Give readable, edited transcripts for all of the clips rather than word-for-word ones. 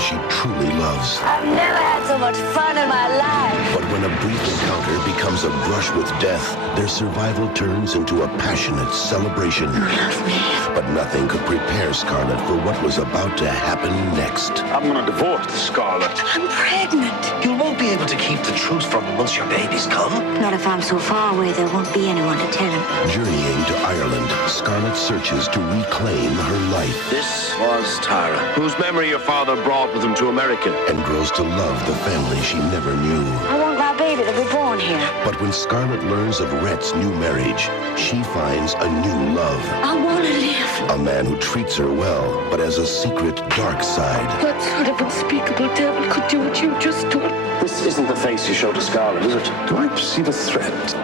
she truly loves. I've never had so much fun in my life. But when a brief encounter becomes a brush with death, their survival turns into a passionate celebration. You love me. But nothing could prepare Scarlett for what was about to happen next. I'm gonna divorce Scarlett. I'm pregnant. You won't be able to keep the truth from him once your babies come. Not if I'm so far away there won't be anyone to tell him. Journeying to Ireland, Scarlett searches to reclaim her life This was Tara, whose memory your father brought with him to America. and grows to love the family she never knew. I want my baby to be born here. But when Scarlett learns of Rhett's new marriage, she finds a new love. I want to live. A man who treats her well, but has a secret dark side. What sort of unspeakable devil could do what you just done? This isn't the face you showed to Scarlett, is it? Do I perceive a threat?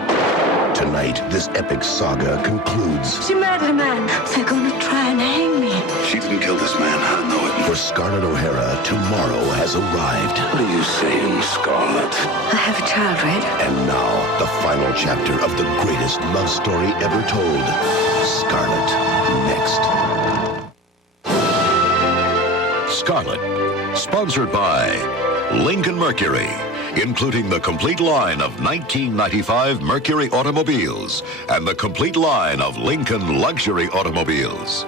Tonight, this epic saga concludes. She murdered a man. They're gonna try and hang me. She didn't kill this man, I know it. For Scarlett O'Hara, tomorrow has arrived. What are you saying, Scarlett? I have a child, Red. And now, the final chapter of the greatest love story ever told. Scarlett, next. Scarlett, sponsored by Lincoln Mercury, including the complete line of 1995 Mercury automobiles and the complete line of Lincoln luxury automobiles.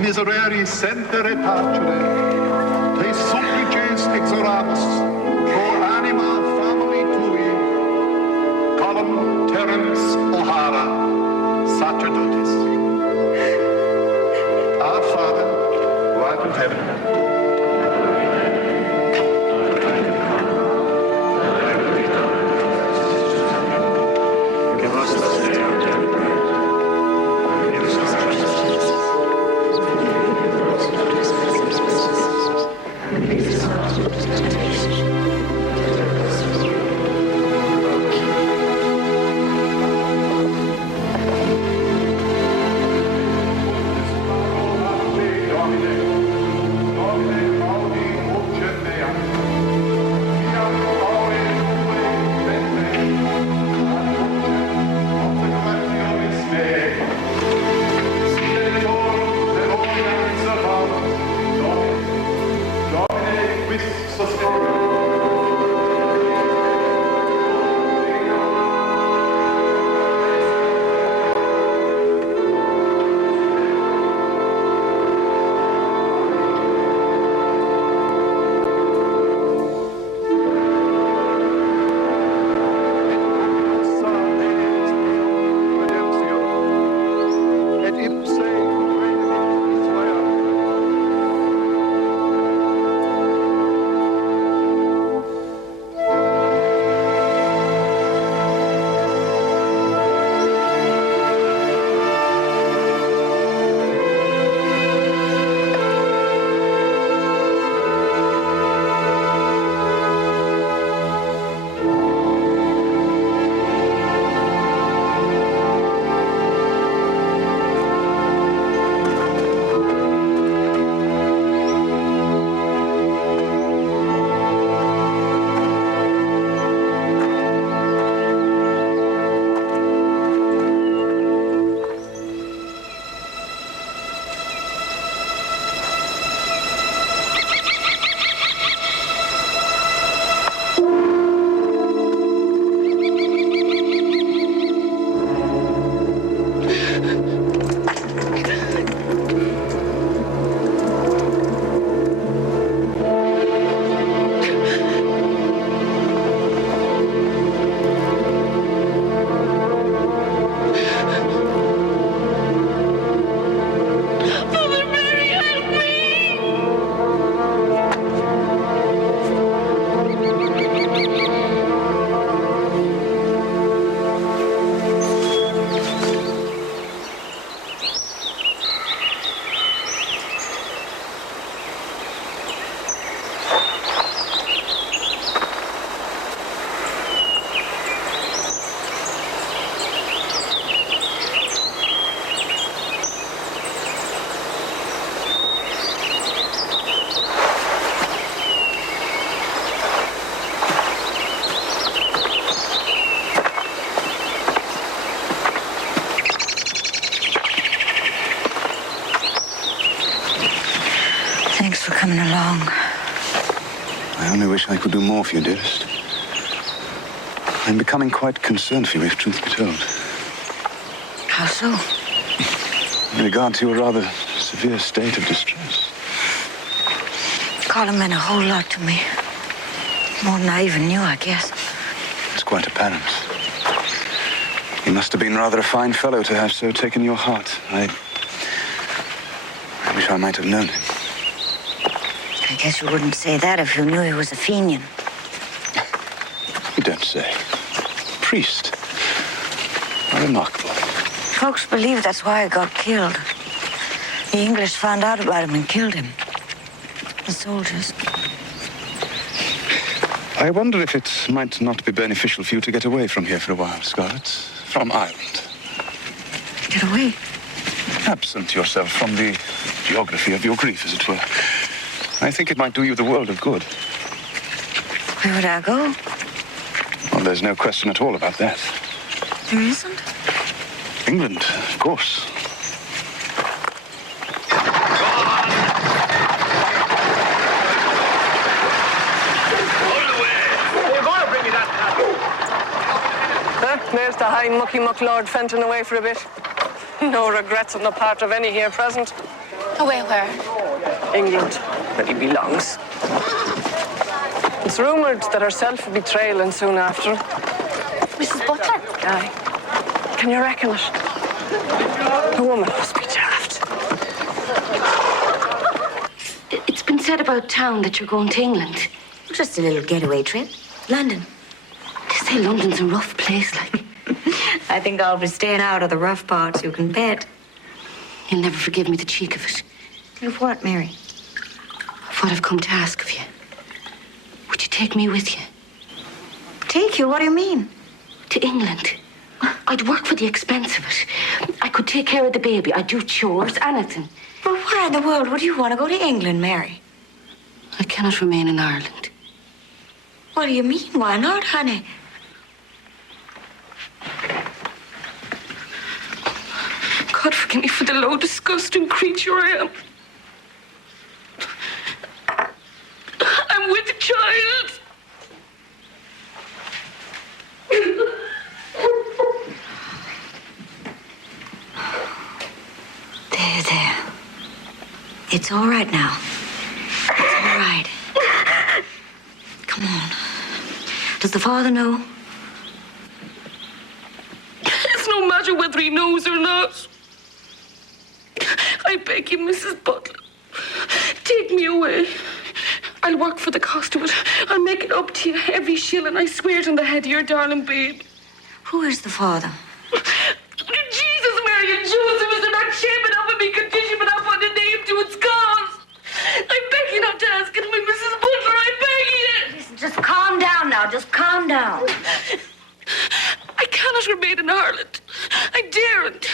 Miserere sentere tacere, te supplices exoramus, pro anima family tui, Colum Terence O'Hara, sacerdotis. Our Father, who art in heaven, Thank you. wish I could do more for you, dearest. I'm becoming quite concerned for you, if truth be told. How so? In regard to your rather severe state of distress. Colin meant a whole lot to me. More than I even knew, I guess. It's quite apparent. He must have been rather a fine fellow to have so taken your heart. I wish I might have known him. I guess you wouldn't say that if you knew he was a Fenian. You don't say. Priest. How remarkable. Folks believe that's why he got killed. The English found out about him and killed him. The soldiers. I wonder if it might not be beneficial for you to get away from here for a while, Scarlett. From Ireland. Get away? Absent yourself from the geography of your grief, as it were. I think it might do you the world of good. Where would I go? Well, there's no question at all about that. There isn't? England, of course. There's the high mucky-muck Lord Fenton away for a bit. No regrets on the part of any here present. Away where? England, where he belongs. It's rumoured that herself will be trailing soon after. Mrs. Butler? Aye. Can you reckon it? The woman must be daft. It's been said about town that you're going to England. Just a little getaway trip. London. They say London's a rough place, like. I think I'll be staying out of the rough parts, you can bet. You'll never forgive me the cheek of it. Of what, Mary? Of what I've come to ask of you. Would you take me with you? Take you? What do you mean? To England. I'd work for the expense of it. I could take care of the baby. I'd do chores, anything. But why in the world would you want to go to England, Mary? I cannot remain in Ireland. What do you mean? Why not, honey? God forgive me for the low, disgusting creature I am. I'm with a child. There. It's all right now. It's all right. Come on. Does the father know? It's no matter whether he knows or not. I beg you, Mrs. Butler, take me away. I'll work for the cost of it. I'll make it up to you, every shilling. I swear it on the head of your darling babe. Who is the father? Jesus, Mary and Joseph, is there not shame enough in me condition without putting a name to its cause? I beg you not to ask it of me, Mrs. Butler. I beg you. Listen, just calm down now. Just calm down. I cannot remain in Ireland. I daren't.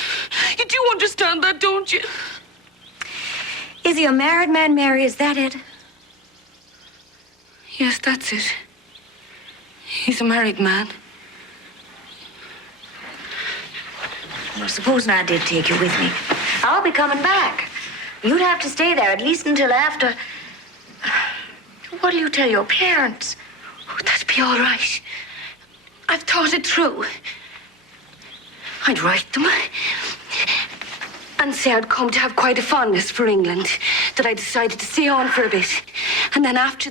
You do understand that, don't you? Is he a married man, Mary? Is that it? Yes, that's it. He's a married man. Well, supposing I did take you with me. I'll be coming back. You'd have to stay there at least until after... What'll you tell your parents? Oh, that'd be all right. I've thought it through. I'd write them and say I'd come to have quite a fondness for England, that I decided to stay on for a bit. And then after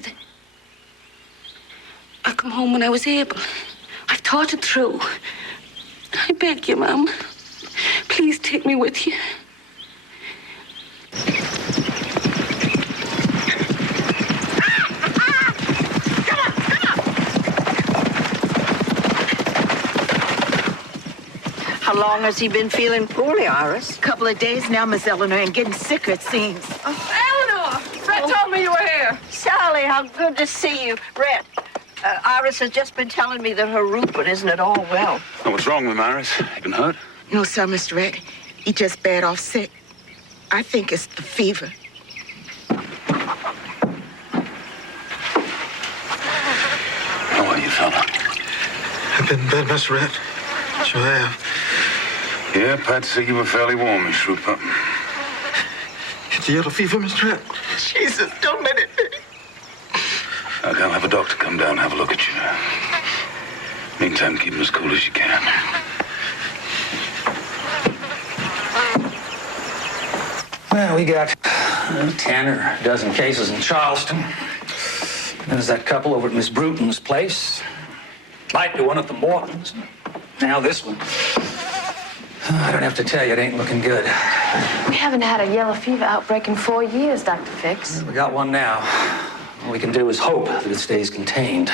I'd come home when I was able. I've thought it through. I beg you, Ma'am, please take me with you. How long has he been feeling poorly, Iris? A couple of days now, Miss Eleanor, and getting sicker, it seems. Eleanor! Fred told me you were here. Sally, how good to see you. Brett, Iris has just been telling me that her Rupert isn't at all well. Oh, what's wrong with Iris? You been hurt? No, sir, Mr. Red. He just bad off sick. I think it's the fever. How are you, fella? I've been in bed, Mr. Red. Sure have. Yeah, Pat said you were fairly warmish, Rupert. It's the yellow fever, Mr. Red. Jesus, don't let it be. Okay, I'll have a doctor come down and have a look at you. Meantime, keep him as cool as you can. Well, we got 10 or a dozen cases in Charleston. There's that couple over at Miss Bruton's place. Might be one at the Mortons. Now this one. I don't have to tell you, it ain't looking good. We haven't had a yellow fever outbreak in 4 years, Dr. Fix. We got one now. All we can do is hope that it stays contained.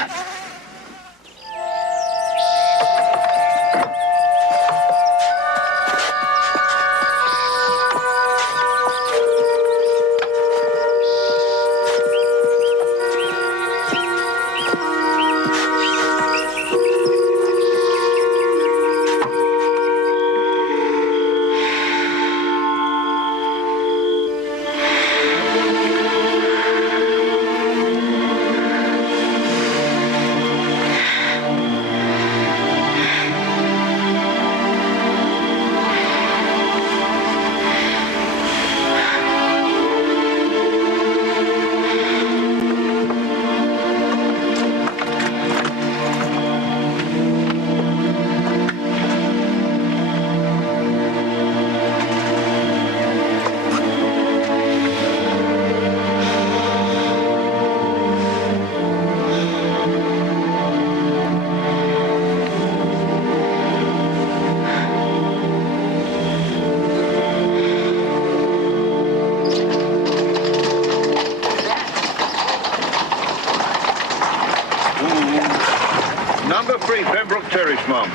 Number 3, Pembroke Terrace, Mum.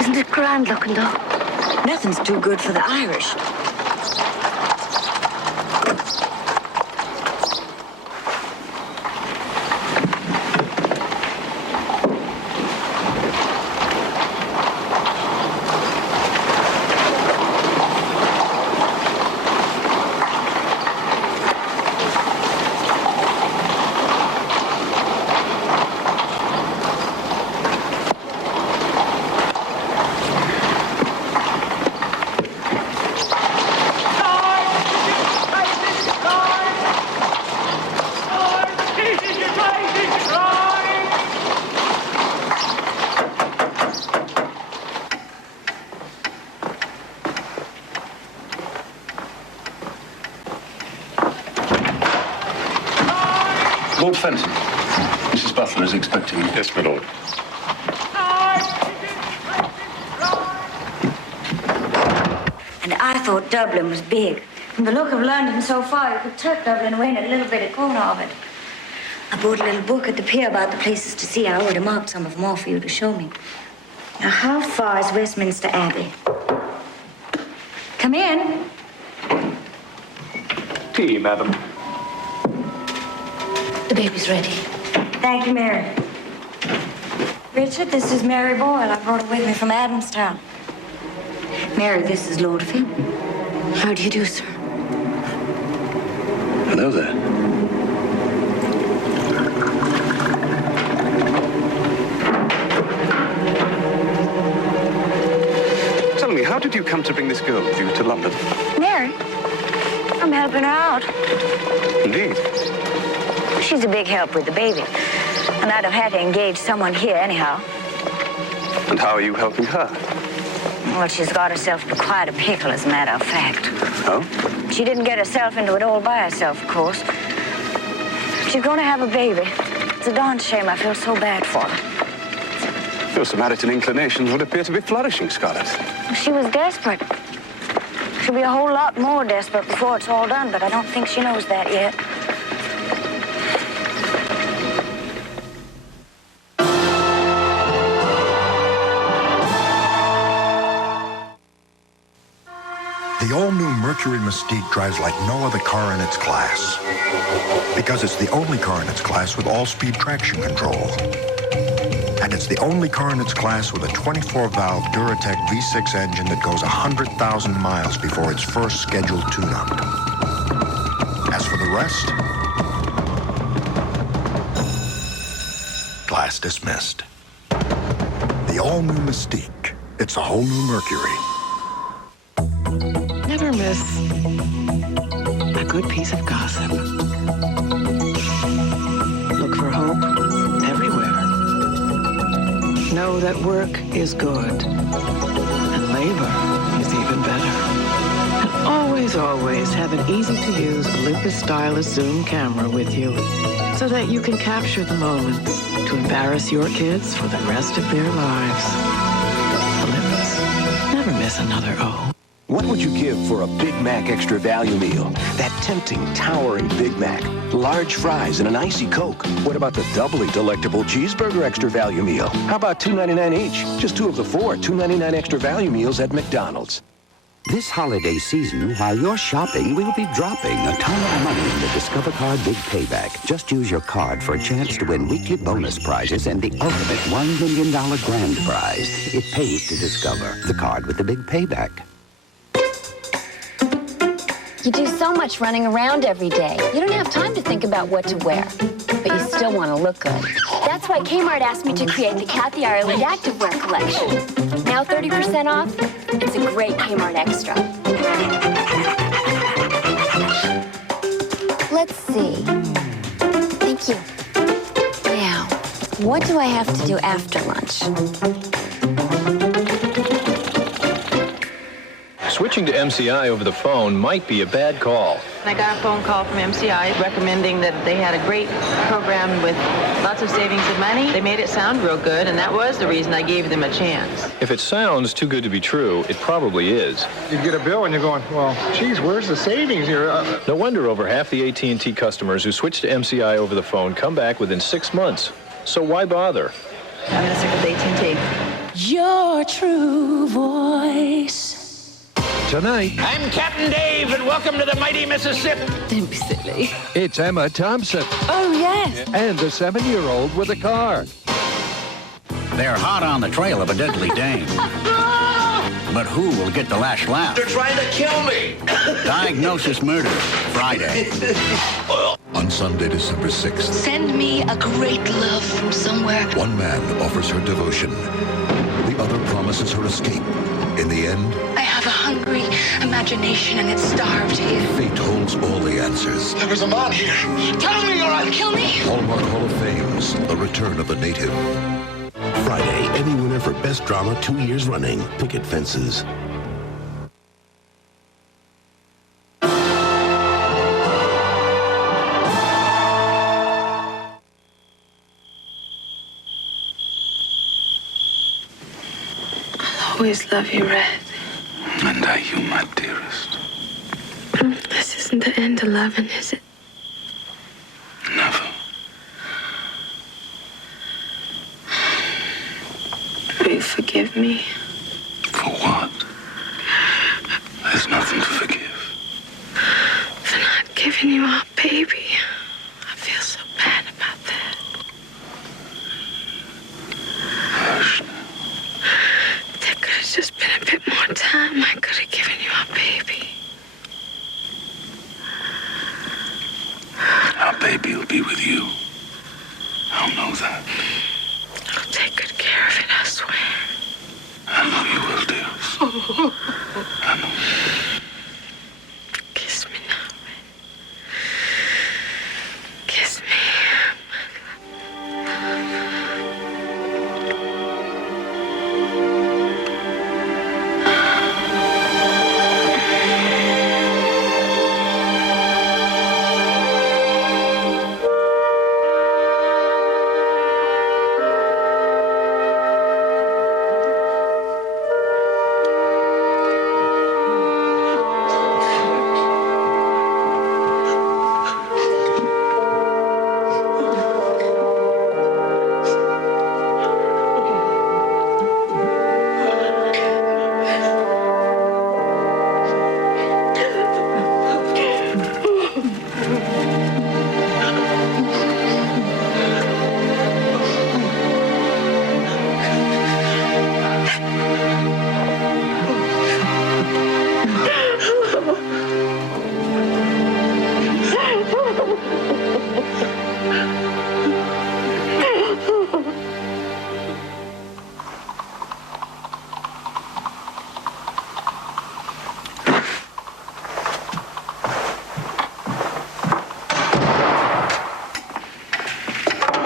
Isn't it grand looking, though? Nothing's too good for the Irish. Lord Fenton, Mrs. Butler is expecting you. Yes, my lord. And I thought Dublin was big. From the look of London so far, you could tuck Dublin away in a little bit of corner of it. I bought a little book at the pier about the places to see. I already marked some of them off for you to show me. Now, how far is Westminster Abbey? Come in. Tea, madam. The baby's ready. Thank you, Mary. Richard, this is Mary Boyle. I brought her with me from Adamstown. Mary, this is Lord Fenton. How do you do, sir? Hello there. Tell me, how did you come to bring this girl with you to London? Mary, I'm helping her out. Indeed. She's a big help with the baby. And I'd have had to engage someone here anyhow. And how are you helping her? Well, she's got herself into quite a pickle, as a matter of fact. Oh? She didn't get herself into it all by herself, of course. She's going to have a baby. It's a darn shame. I feel so bad for her. Your Samaritan inclinations would appear to be flourishing, Scarlett. She was desperate. She'll be a whole lot more desperate before it's all done, but I don't think she knows that yet. The all-new Mercury Mystique drives like no other car in its class. Because it's the only car in its class with all-speed traction control. And it's the only car in its class with a 24-valve Duratec V6 engine that goes 100,000 miles before its first scheduled tune-up. As for the rest, class dismissed. The all-new Mystique. It's a whole new Mercury. this, a good piece of gossip. Look for hope everywhere. Know that work is good, and labor is even better. And always, always have an easy-to-use Olympus stylus zoom camera with you so that you can capture the moments to embarrass your kids for the rest of their lives. Olympus, never miss another O. What would you give for a Big Mac Extra Value Meal? That tempting, towering Big Mac. Large fries and an icy Coke. What about the doubly delectable Cheeseburger Extra Value Meal? How about $2.99 each? Just 2 of the 4 $2.99 Extra Value Meals at McDonald's. This holiday season, while you're shopping, we'll be dropping a ton of money in the Discover Card Big Payback. Just use your card for a chance to win weekly bonus prizes and the ultimate $1 million grand prize. It pays to Discover, the card with the big payback. You do so much running around every day. You don't have time to think about what to wear, but you still want to look good. That's why Kmart asked me to create the Kathy Ireland Activewear collection. Now 30% off. It's a great Kmart Extra. Let's see. Thank you. Now, what do I have to do after lunch? Switching to MCI over the phone might be a bad call. I got a phone call from MCI recommending that they had a great program with lots of savings of money. They made it sound real good, and that was the reason I gave them a chance. If it sounds too good to be true, it probably is. You get a bill and you're going, well, geez, where's the savings here? No wonder over half the AT&T customers who switch to MCI over the phone come back within 6 months. So why bother? I'm going to stick with AT&T. Your true voice. Tonight, I'm Captain Dave, and welcome to the mighty Mississippi. Don't be silly. It's Emma Thompson. Oh, yes. And the 7-year-old with a car. They're hot on the trail of a deadly dame. But who will get the last laugh? They're trying to kill me. Diagnosis Murder, Friday. On Sunday, December 6th, Send me a great love from somewhere. one man offers her devotion. The other promises her escape. In the end, I have a hungry imagination and it's starved here. fate holds all the answers. There was a man here. Tell me or I'll kill me. Hallmark Hall of Fame's The Return of the Native. Friday, Emmy winner for Best Drama 2 years running, Picket Fences. Always love you, Red. And I you, my dearest. This isn't the end of loving, is it? Never. Will you forgive me? For what? There's nothing to forgive. For not giving you our baby. I feel so bad about that. Hush now. There could have just been a bit more time. I could have given you our baby. Our baby will be with you. I'll know that. I'll take good care of it, I swear. I know you will, dearest. I know. Kiss me now, Red.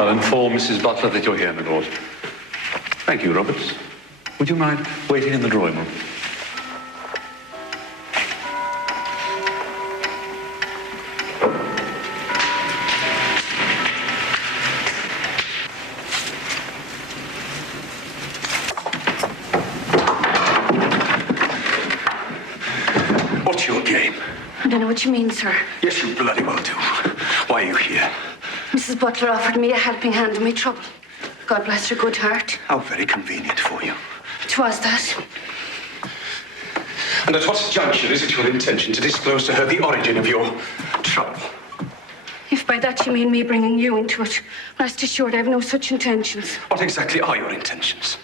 I'll inform Mrs. Butler that you're here, my lord. Thank you, Roberts. Would you mind waiting in the drawing room? What's your game? I don't know what you mean, sir. Yes, you bloody well do. Why are you here? Mrs. Butler offered me a helping hand in my trouble. God bless her good heart. How very convenient for you. It was that. And at what juncture is it your intention to disclose to her the origin of your trouble? If by that you mean me bringing you into it, rest assured I have no such intentions. What exactly are your intentions?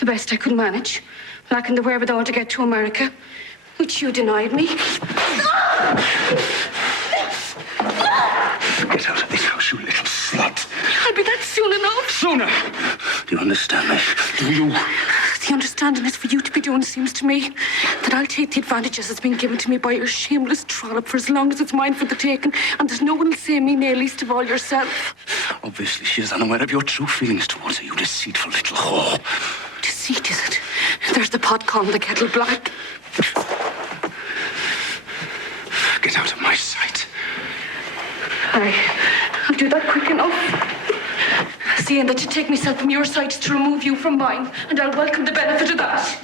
The best I could manage, lacking the wherewithal to get to America, which you denied me. Get out of this house, you little slut. I'll be that soon enough. Sooner. Do you understand me? Do you? The understanding is for you to be doing seems to me that I'll take the advantages that's been given to me by your shameless trollop for as long as it's mine for the taking, and there's no one will say me nay, least of all yourself. Obviously, she is unaware of your true feelings towards her, you deceitful little whore. Deceit, is it? There's the pot calling the kettle black. Get out of my sight. I'll do that quick enough. Seeing that you take myself from your sight to remove you from mine, and I'll welcome the benefit of that.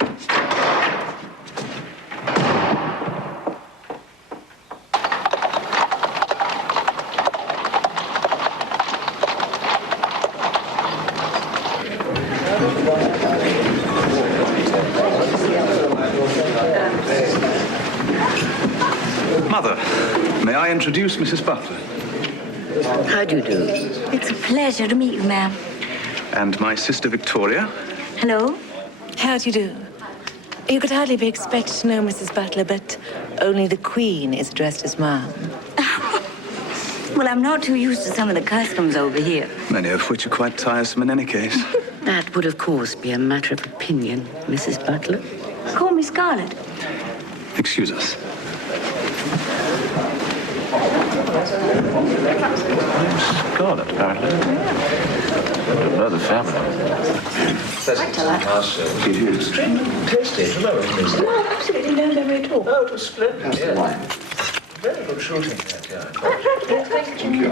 Mother, may I introduce Mrs. Butler? How do you do? It's a pleasure to meet you, ma'am. And my sister Victoria? Hello? How do you do? You could hardly be expected to know Mrs. Butler, but only the Queen is addressed as ma'am. Well, I'm not too used to some of the customs over here. Many of which are quite tiresome in any case. That would, of course, be a matter of opinion, Mrs. Butler. Call me Scarlett. Excuse us. I'm Scarlett, apparently. I don't know the family. It is. Tasty. Remember, tasty. No, absolutely no memory at all. Oh, it was splendid. Yeah. Very good shooting, that guy. Thank you.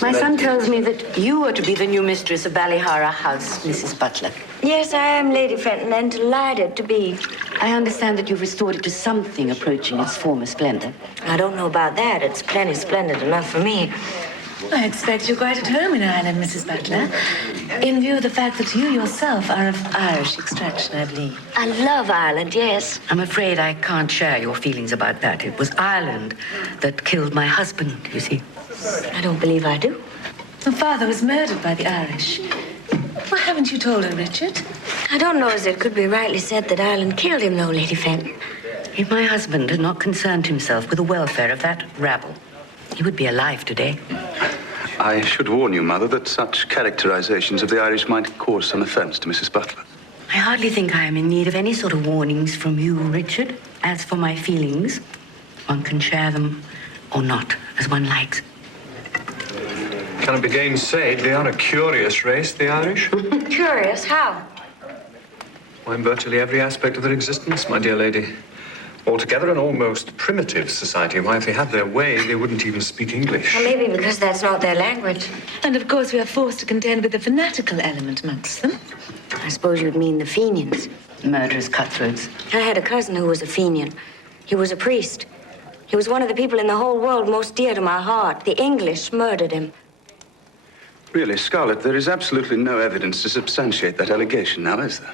My son tells me that you are to be the new mistress of Ballyhara House, Mrs. Butler. Yes, I am, Lady Fenton, and delighted to be. I understand that you've restored it to something approaching its former splendor. I don't know about that. It's plenty splendid enough for me. I expect you're quite at home in Ireland, Mrs. Butler, in view of the fact that you yourself are of Irish extraction, I believe. I love Ireland, yes. I'm afraid I can't share your feelings about that. It was Ireland that killed my husband, you see. I don't believe I do. Your father was murdered by the Irish. Why haven't you told her, Richard? I don't know as it could be rightly said that Ireland killed him, though, Lady Fenton. If my husband had not concerned himself with the welfare of that rabble, he would be alive today. I should warn you, Mother, that such characterizations of the Irish might cause some offense to Mrs. Butler. I hardly think I am in need of any sort of warnings from you, Richard. As for my feelings, one can share them or not, as one likes. Cannot be gainsaid. They are a curious race, the Irish. Curious? How? Why, in virtually every aspect of their existence, my dear lady. Altogether an almost primitive society. Why, if they had their way, they wouldn't even speak English. Well, maybe because that's not their language. And of course, we are forced to contend with the fanatical element amongst them. I suppose you'd mean the Fenians. Murderous cutthroats. I had a cousin who was a Fenian. He was a priest. He was one of the people in the whole world most dear to my heart. The English murdered him. Really, Scarlett, there is absolutely no evidence to substantiate that allegation now, is there?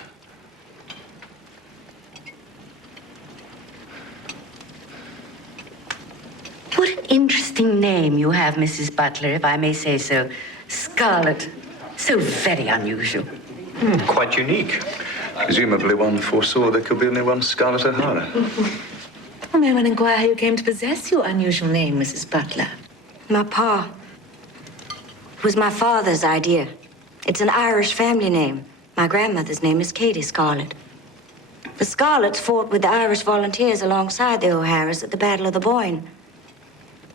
What an interesting name you have, Mrs. Butler, if I may say so. Scarlett. So very unusual. Quite unique. Presumably one foresaw there could be only one Scarlett O'Hara. Well, may one inquire how you came to possess your unusual name, Mrs. Butler? My pa. It was my father's idea. It's an Irish family name. My grandmother's name is Katie Scarlett. The Scarletts fought with the Irish volunteers alongside the O'Haras at the Battle of the Boyne.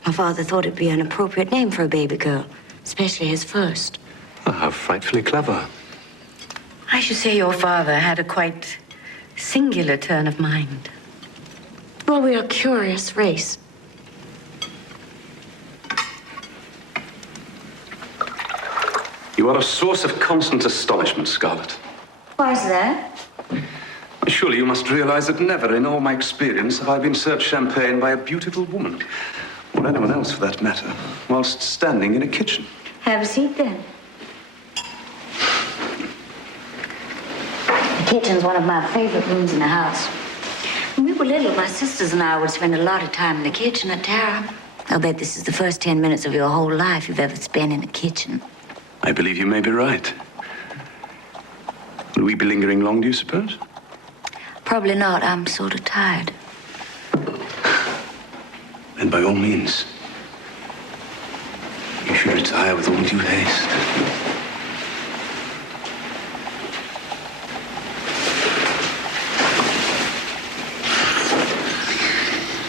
My father thought it'd be an appropriate name for a baby girl, especially his first. Oh, how frightfully clever. I should say your father had a quite singular turn of mind. Well, we're a curious race. You are a source of constant astonishment, Scarlett. Why's that? Surely you must realize that never in all my experience have I been served champagne by a beautiful woman, or anyone else for that matter, whilst standing in a kitchen. Have a seat then. The kitchen's one of my favorite rooms in the house. When we were little, my sisters and I would spend a lot of time in the kitchen at Tara. I'll bet this is the first 10 minutes of your whole life you've ever spent in a kitchen. I believe you may be right. Will we be lingering long, do you suppose? Probably not. I'm sort of tired. Then by all means, you should retire with all due haste.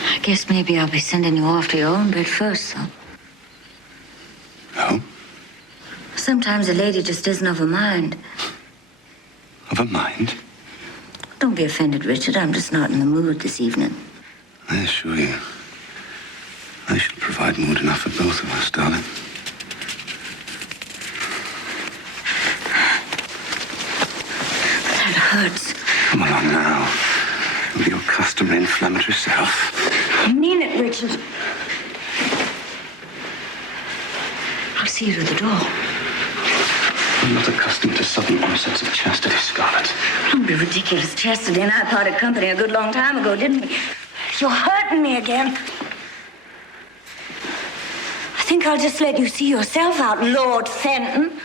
I guess maybe I'll be sending you off to your own bed first, though. Oh? Sometimes a lady just isn't of a mind. Of a mind? Don't be offended, Richard. I'm just not in the mood this evening. I assure you, I shall provide mood enough for both of us, darling. That hurts. Come along now. With your customary inflammatory self. I mean it, Richard. I'll see you to the door. I'm not accustomed to sudden onsets of chastity, Scarlett. Don't be ridiculous. Chastity and I parted company a good long time ago, didn't we? You're hurting me again. I think I'll just let you see yourself out, Lord Fenton.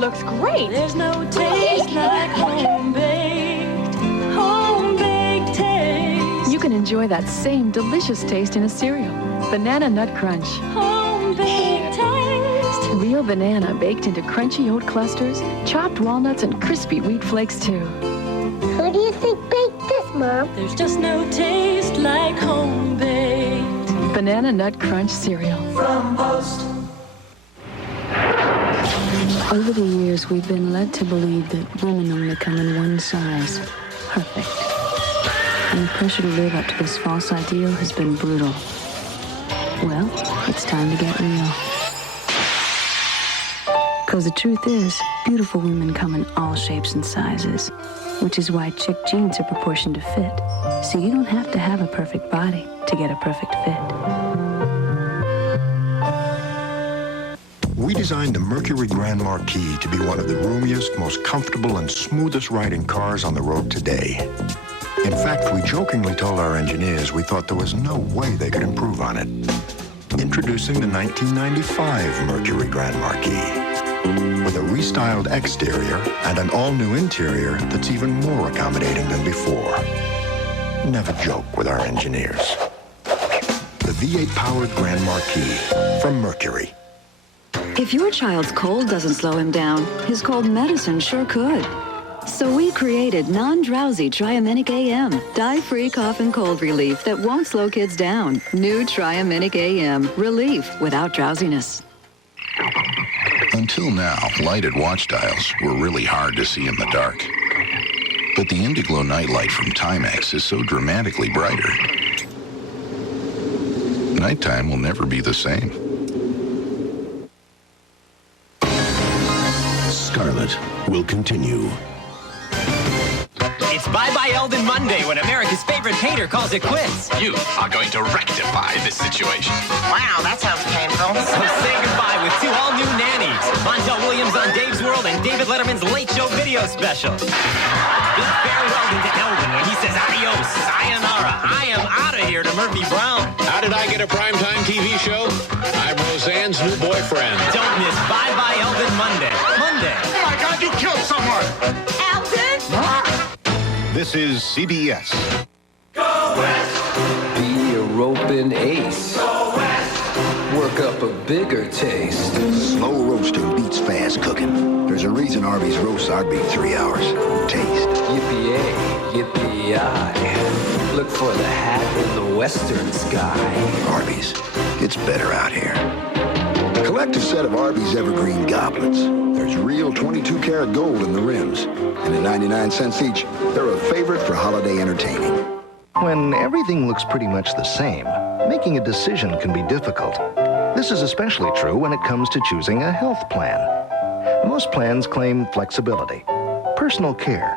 Looks great. There's no taste like home-baked taste. You can enjoy that same delicious taste in a cereal. Banana Nut Crunch. Home-baked taste. Real banana baked into crunchy oat clusters, chopped walnuts, and crispy wheat flakes, too. Who do you think baked this, Mom? There's just no taste like home-baked. Banana Nut Crunch cereal. From Post. Over the years, we've been led to believe that women only come in one size, perfect. And the pressure to live up to this false ideal has been brutal. Well, it's time to get real. Because the truth is, beautiful women come in all shapes and sizes, which is why chick jeans are proportioned to fit. So you don't have to have a perfect body to get a perfect fit. We designed the Mercury Grand Marquis to be one of the roomiest, most comfortable, and smoothest riding cars on the road today. In fact, we jokingly told our engineers we thought there was no way they could improve on it. Introducing the 1995 Mercury Grand Marquis. with a restyled exterior and an all-new interior that's even more accommodating than before. Never joke with our engineers. The V8-powered Grand Marquis from Mercury. If your child's cold doesn't slow him down, his cold medicine sure could. So we created non-drowsy Triaminic AM, dye-free cough and cold relief that won't slow kids down. New Triaminic AM, relief without drowsiness. Until now, lighted watch dials were really hard to see in the dark. But the Indiglo nightlight from Timex is so dramatically brighter. Nighttime will never be the same. Scarlett will continue. It's Bye-Bye Eldon Monday when America's favorite painter calls it quits. You are going to rectify this situation. Wow, that sounds painful. So say goodbye with two all-new nannies. Montel Williams on Dave's World and David Letterman's Late Show video special. Big farewell to Eldon when he says adios, sayonara. I am out of here to Murphy Brown. How did I get a primetime TV show? I'm Roseanne's new boyfriend. Don't miss Bye-Bye Eldon Monday. Monday. Oh my God, you killed someone! Eldon? This is CBS. Go West! Be a roping ace. Go West! Work up a bigger taste. Slow roasting beats fast cooking. There's a reason Arby's roasts our beef 3 hours. Taste. Yippee-yay, yippee-yi. Look for the hat in the western sky. Arby's. It's better out here. Collector set of Arby's Evergreen Goblets. There's real 22-karat gold in the rims. And at 99 cents each, they're a favorite for holiday entertaining. When everything looks pretty much the same, making a decision can be difficult. This is especially true when it comes to choosing a health plan. Most plans claim flexibility, personal care,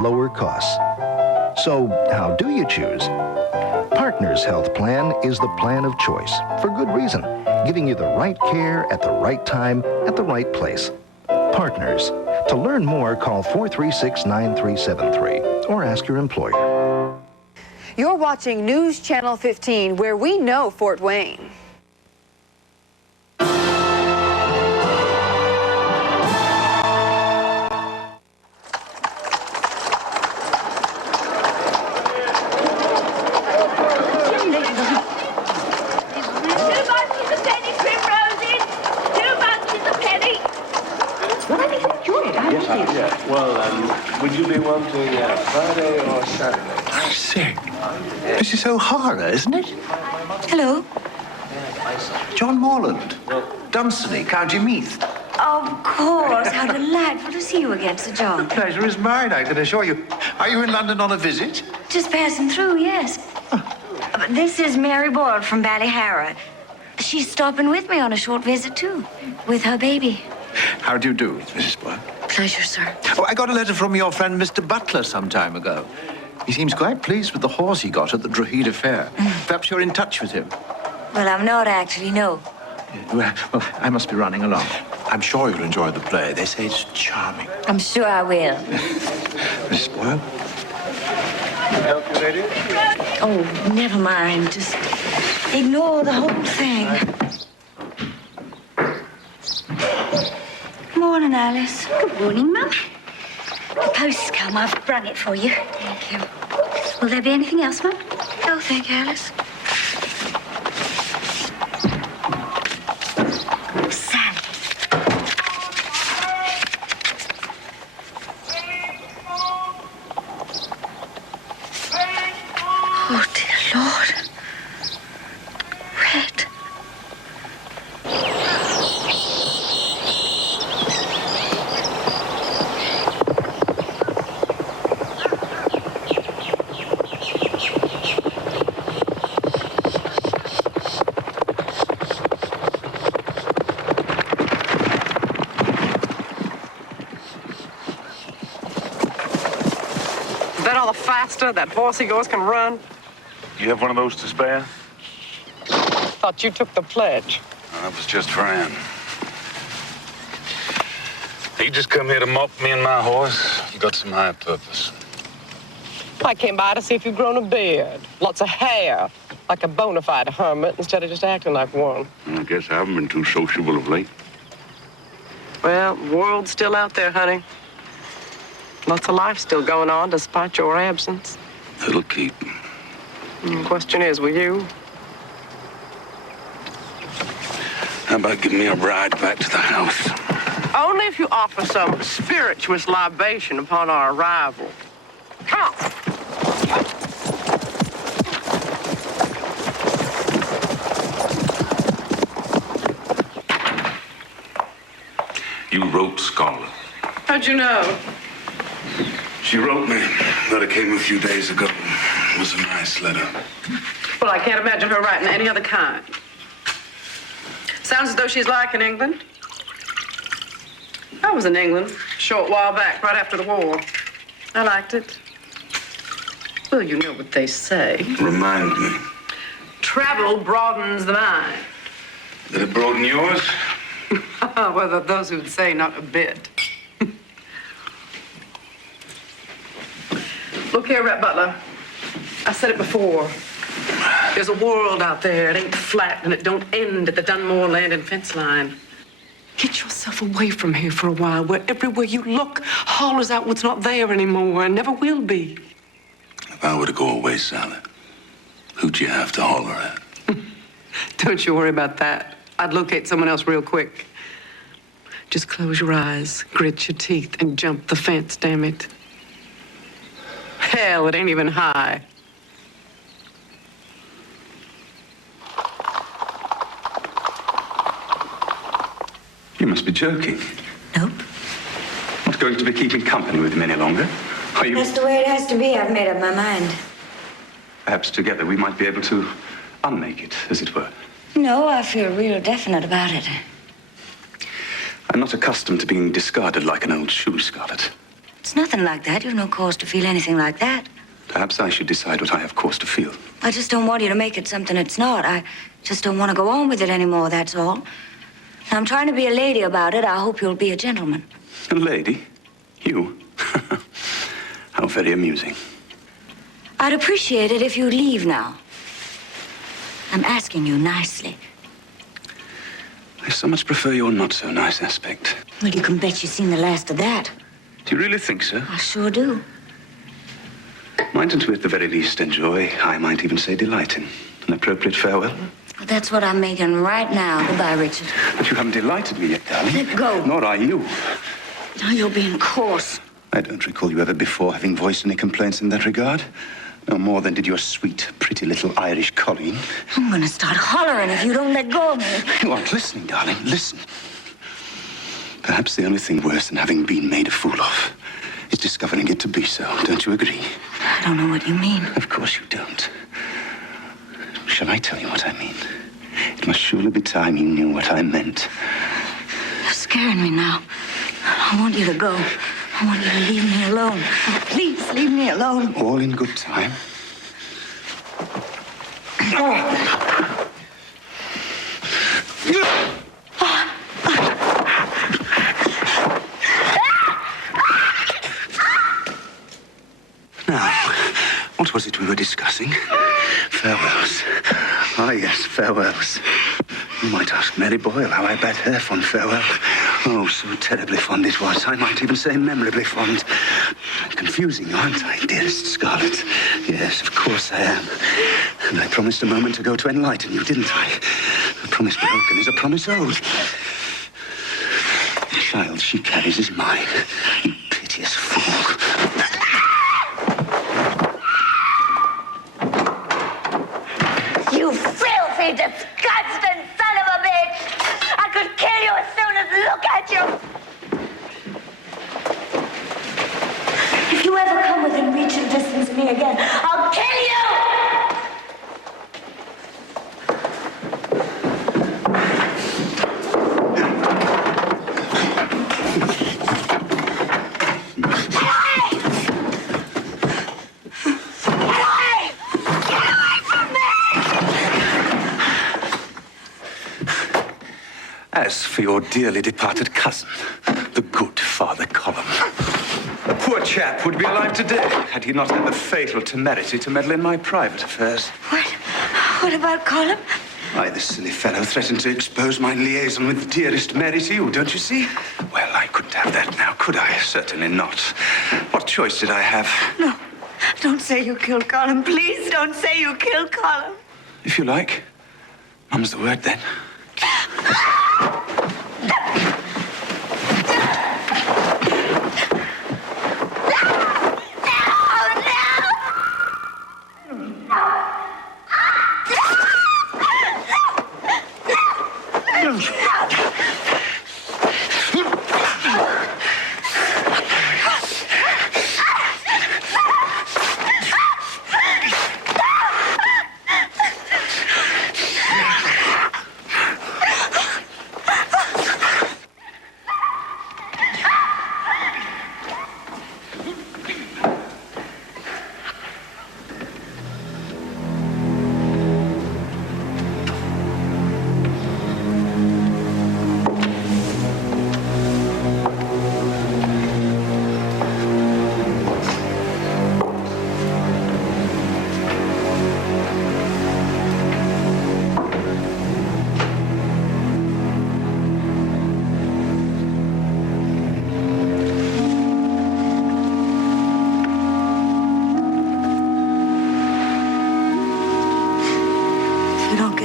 lower costs. So how do you choose? Partners Health Plan is the plan of choice, for good reason, giving you the right care at the right time at the right place. Partners. To learn more, call 436-9373 or ask your employer. You're watching News Channel 15, where we know Fort Wayne. Would you be wanting Friday or Saturday? Sick. Mrs. O'Hara, isn't it? Hello. John Morland. Dunsany, County Meath. Of course. How delightful to see you again, Sir John. The pleasure is mine, I can assure you. Are you in London on a visit? Just passing through, yes. But this is Mary Boyle from Ballyhara. She's stopping with me on a short visit, too, with her baby. How do you do, Mrs. Boyle? Pleasure, sir. Oh, I got a letter from your friend, Mr. Butler, some time ago. He seems quite pleased with the horse he got at the Drogheda Fair. Perhaps you're in touch with him. Well, I'm not actually, no. Well, I must be running along. I'm sure you'll enjoy the play. They say it's charming. I'm sure I will. Mrs. Boyle? Can I help you, lady? Oh, never mind. Just ignore the whole thing. Morning, Alice. Good morning, Mum. The post's come. I've run it for you. Thank you. Will there be anything else, Mum? Oh, thank you, Alice. Sally. Oh, dear Lord. Red. Is that all the faster that horse of yours can run? You have one of those to spare? Thought you took the pledge. That was just for Ann. You just come here to mop me and my horse? You got some higher purpose. I came by to see if you'd grown a beard, lots of hair, like a bona fide hermit instead of just acting like one. I guess I haven't been too sociable of late. Well, the world's still out there, honey. Lots of life still going on despite your absence. It'll keep. The question is, will you? How about giving me a ride back to the house? Only if you offer some spirituous libation upon our arrival. Come on. You wrote Scarlett. How'd you know? She wrote me. Letter came a few days ago. It was a nice letter. Well, I can't imagine her writing any other kind. Sounds as though she's liking England. I was in England a short while back, right after the war. I liked it. Well, you know what they say. Remind me. Travel broadens the mind. Did it broaden yours? Well, those who would say not a bit. Look here, Rhett Butler. I said it before. There's a world out there. It ain't flat, and it don't end at the Dunmore Landing fence line. Get yourself away from here for a while, where everywhere you look hollers out what's not there anymore and never will be. If I were to go away, Sally, who'd you have to holler at? Don't you worry about that. I'd locate someone else real quick. Just close your eyes, grit your teeth, and jump the fence, damn it. Hell, it ain't even high. You must be joking. Nope. Not going to be keeping company with him any longer. Are you? That's the way it has to be. I've made up my mind. Perhaps together we might be able to unmake it, as it were. No, I feel real definite about it. I'm not accustomed to being discarded like an old shoe, Scarlett. It's nothing like that. You've no cause to feel anything like that. Perhaps I should decide what I have cause to feel. I just don't want you to make it something it's not. I just don't want to go on with it anymore, that's all. Now, I'm trying to be a lady about it. I hope you'll be a gentleman. A lady? You? How very amusing. I'd appreciate it if you'd leave now. I'm asking you nicely. I so much prefer your not-so-nice aspect. Well, you can bet you've seen the last of that. Do you really think so? I sure do. Mightn't we at the very least enjoy, I might even say delight in, an appropriate farewell? Well, that's what I'm making right now. Goodbye, Richard. But you haven't delighted me yet, darling. Let go. Nor are you. Now you're being coarse. I don't recall you ever before having voiced any complaints in that regard. No more than did your sweet, pretty little Irish colleen. I'm gonna start hollering if you don't let go of me. You aren't listening, darling. Listen. Perhaps the only thing worse than having been made a fool of is discovering it to be so. Don't you agree? I don't know what you mean. Of course you don't. Shall I tell you what I mean? It must surely be time you knew what I meant. You're scaring me now. I want you to go. I want you to leave me alone. Oh, please, leave me alone. All in good time. Now, what was it we were discussing? Farewells. Ah, yes, farewells. You might ask Mary Boyle how I bade her fond farewell. Oh, so terribly fond it was. I might even say memorably fond. I'm confusing you, aren't I, dearest Scarlett? Yes, of course I am. And I promised a moment ago to enlighten you, didn't I? A promise broken is a promise owed. The child she carries is mine. You piteous fool. You filthy, disgusting son of a bitch! I could kill you as soon as look at you! If you ever come within reaching distance of me again, I'll kill you! As for your dearly departed cousin, the good Father Colum. The poor chap would be alive today had he not had the fatal temerity to meddle in my private affairs. What about Colum? Why, this silly fellow threatened to expose my liaison with dearest Mary to you, don't you see? Well, I couldn't have that now, could I? Certainly not. What choice did I have? No. Don't say you killed Colin. Please don't say you killed Colin. If you like. Mum's the word, then.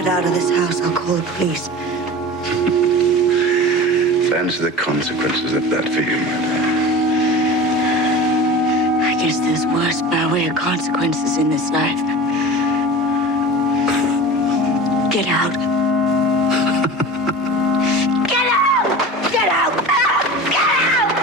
Out of this house, I'll call the police. Fancy the consequences of that for you, my dear. I guess there's worse by way of consequences in this life. Get out. Get out! Get out! Get out!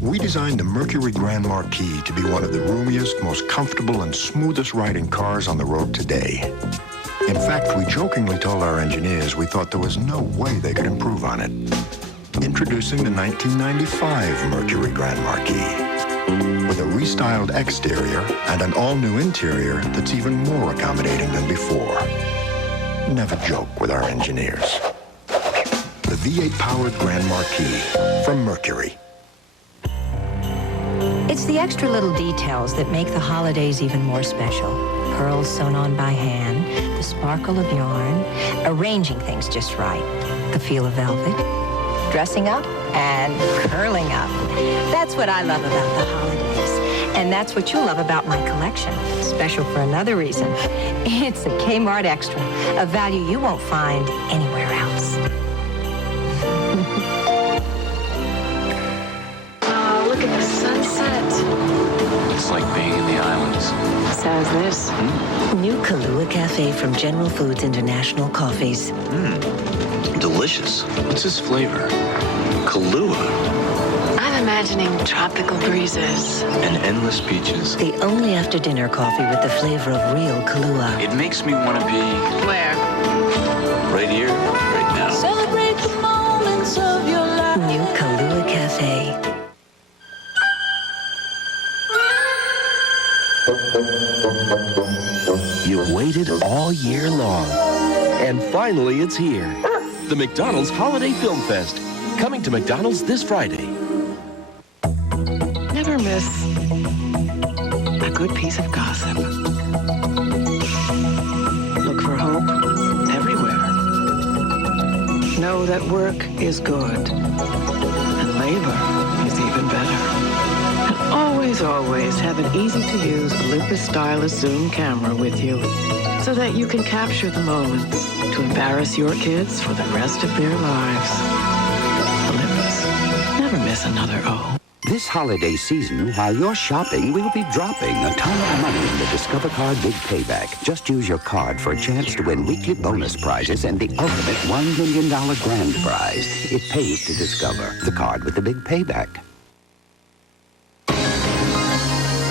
We designed the Mercury Grand Marquis to be one of the roomiest, most comfortable, and smoothest riding cars on the road today. In fact, we jokingly told our engineers we thought there was no way they could improve on it. Introducing the 1995 Mercury Grand Marquis, with a restyled exterior and an all-new interior that's even more accommodating than before. Never joke with our engineers. The V8-powered Grand Marquis from Mercury. It's the extra little details that make the holidays even more special. Pearls sewn on by hand, the sparkle of yarn, arranging things just right, the feel of velvet, dressing up and curling up. That's what I love about the holidays. And that's what you'll love about my collection. Special for another reason. It's a Kmart Extra, a value you won't find anywhere else. Oh, look at the sunset. It's like being in the islands. So's this. New Kahlua Cafe from General Foods International Coffees. Delicious. What's this flavor? Kahlua. I'm imagining tropical breezes. And endless beaches. The only after-dinner coffee with the flavor of real Kahlua. It makes me want to be... Where? Right here, right now. Celebrate the moments of your life. New Kahlua Cafe. You waited all year long. And finally it's here. The McDonald's Holiday Film Fest. Coming to McDonald's this Friday. Never miss a good piece of gossip. Look for hope everywhere. Know that work is good and labor is even better. And always, always have an easy-to-use Olympus stylus zoom camera with you so that you can capture the moments to embarrass your kids for the rest of their lives. Olympus. Never miss another O. This holiday season, while you're shopping, we'll be dropping a ton of money in the Discover Card Big Payback. Just use your card for a chance to win weekly bonus prizes and the ultimate $1 million grand prize. It pays to Discover, the card with the big payback.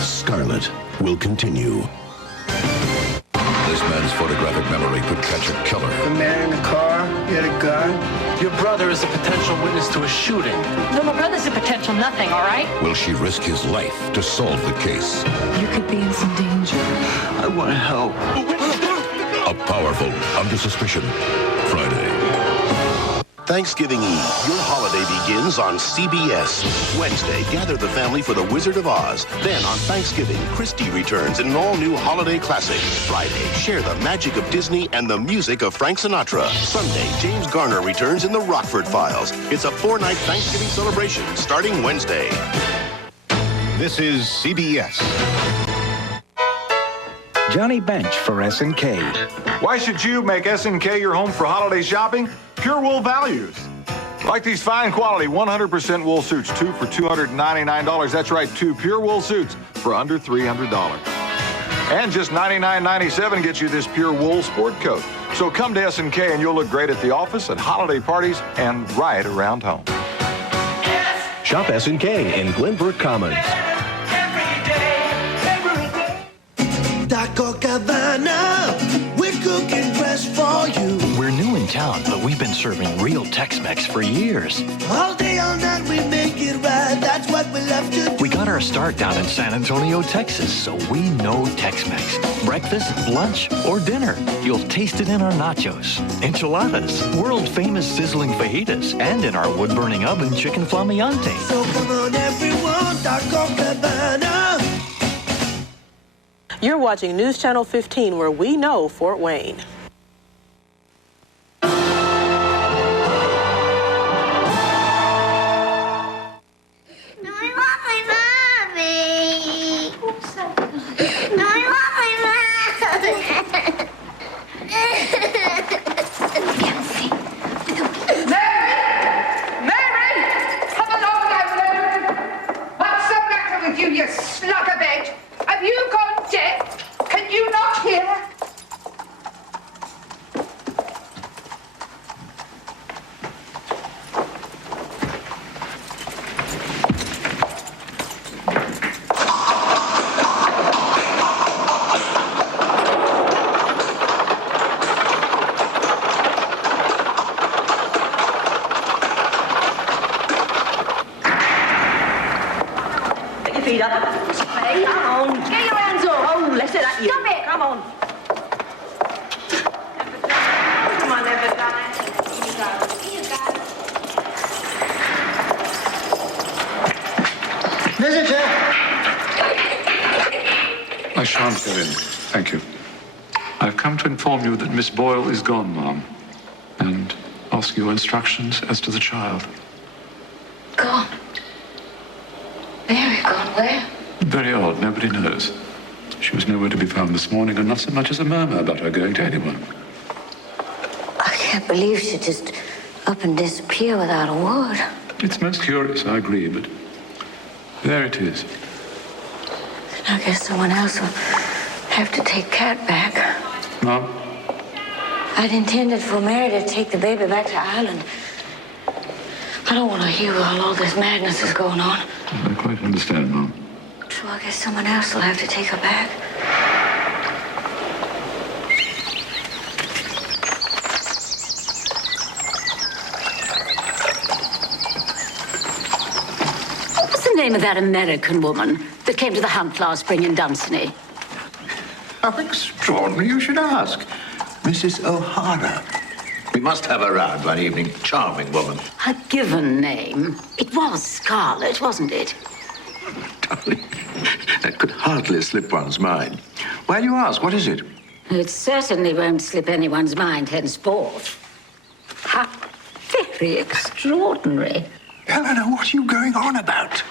Scarlett will continue. This man's photographic memory could catch a killer. The man in the car, he had a gun. Your brother is a potential witness to a shooting. No, my brother's a potential nothing, all right? Will she risk his life to solve the case? You could be in some danger. I want to help. A powerful, under suspicion, Friday. Thanksgiving Eve, your holiday begins on CBS. Wednesday, gather the family for The Wizard of Oz. Then on Thanksgiving, Christie returns in an all-new holiday classic. Friday, share the magic of Disney and the music of Frank Sinatra. Sunday, James Garner returns in The Rockford Files. It's a 4-night Thanksgiving celebration starting Wednesday. This is CBS. Johnny Bench for S&K. Why should you make S&K your home for holiday shopping? Pure wool values. Like these fine quality 100% wool suits, 2 for $299. That's right, 2 pure wool suits for under $300. And just $99.97 gets you this pure wool sport coat. So come to S&K and you'll look great at the office, at holiday parties, and right around home. Shop S&K in Glenbrook Commons. Taco Cabana, we're cooking fresh for you. We're new in town, but we've been serving real Tex-Mex for years. All day, all night, we make it right. That's what we love to do. We got our start down in San Antonio, Texas, so we know Tex-Mex. Breakfast, lunch, or dinner. You'll taste it in our nachos, enchiladas, world-famous sizzling fajitas, and in our wood-burning oven chicken flammeante. So come on, everyone, Taco Cabana. You're watching News Channel 15, where we know Fort Wayne. You slugabed! Have you gone deaf? Can you not hear? Feet up. Hey, come on. Get your hands up. Oh, let's it at you. Stop it. Come on. Come on, never die. Here you go. Here you go. Visitor. I shan't go in, thank you. I've come to inform you that Miss Boyle is gone, Ma'am, and ask your instructions as to the child. Gone. Mary gone where? Very odd. Nobody knows. She was nowhere to be found this morning, and not so much as a murmur about her going to anyone. I can't believe she just up and disappear without a word. It's most curious, I agree, but there it is. I guess someone else will have to take Cat back. Mom? I'd intended for Mary to take the baby back to Ireland. I don't want to hear while all this madness is going on. I quite understand, Mom. So I guess someone else will have to take her back. What's the name of that American woman that came to the hunt last spring in Dunsany? How extraordinary you should ask. Mrs. O'Hara. We must have her round one evening. Charming woman. Her given name. It was Scarlett, wasn't it? Darling, that could hardly slip one's mind. Why do you ask? What is it? It certainly won't slip anyone's mind henceforth. How very extraordinary. Eleanor, what are you going on about?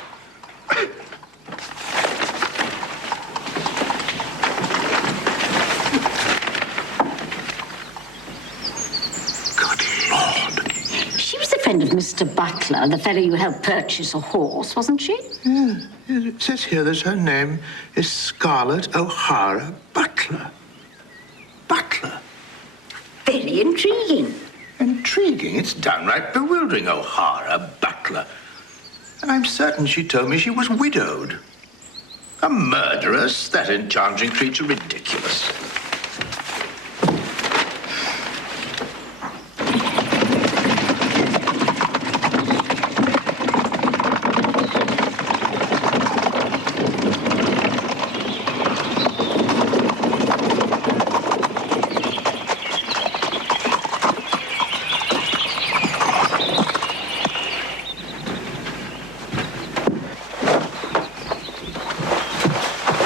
She was a friend of Mr. Butler, the fellow you helped purchase a horse, wasn't she? Yeah, it says here that her name is Scarlett O'Hara Butler. Butler? Very intriguing. Intriguing? It's downright bewildering, O'Hara Butler. And I'm certain she told me she was widowed. A murderess? That enchanting creature, ridiculous.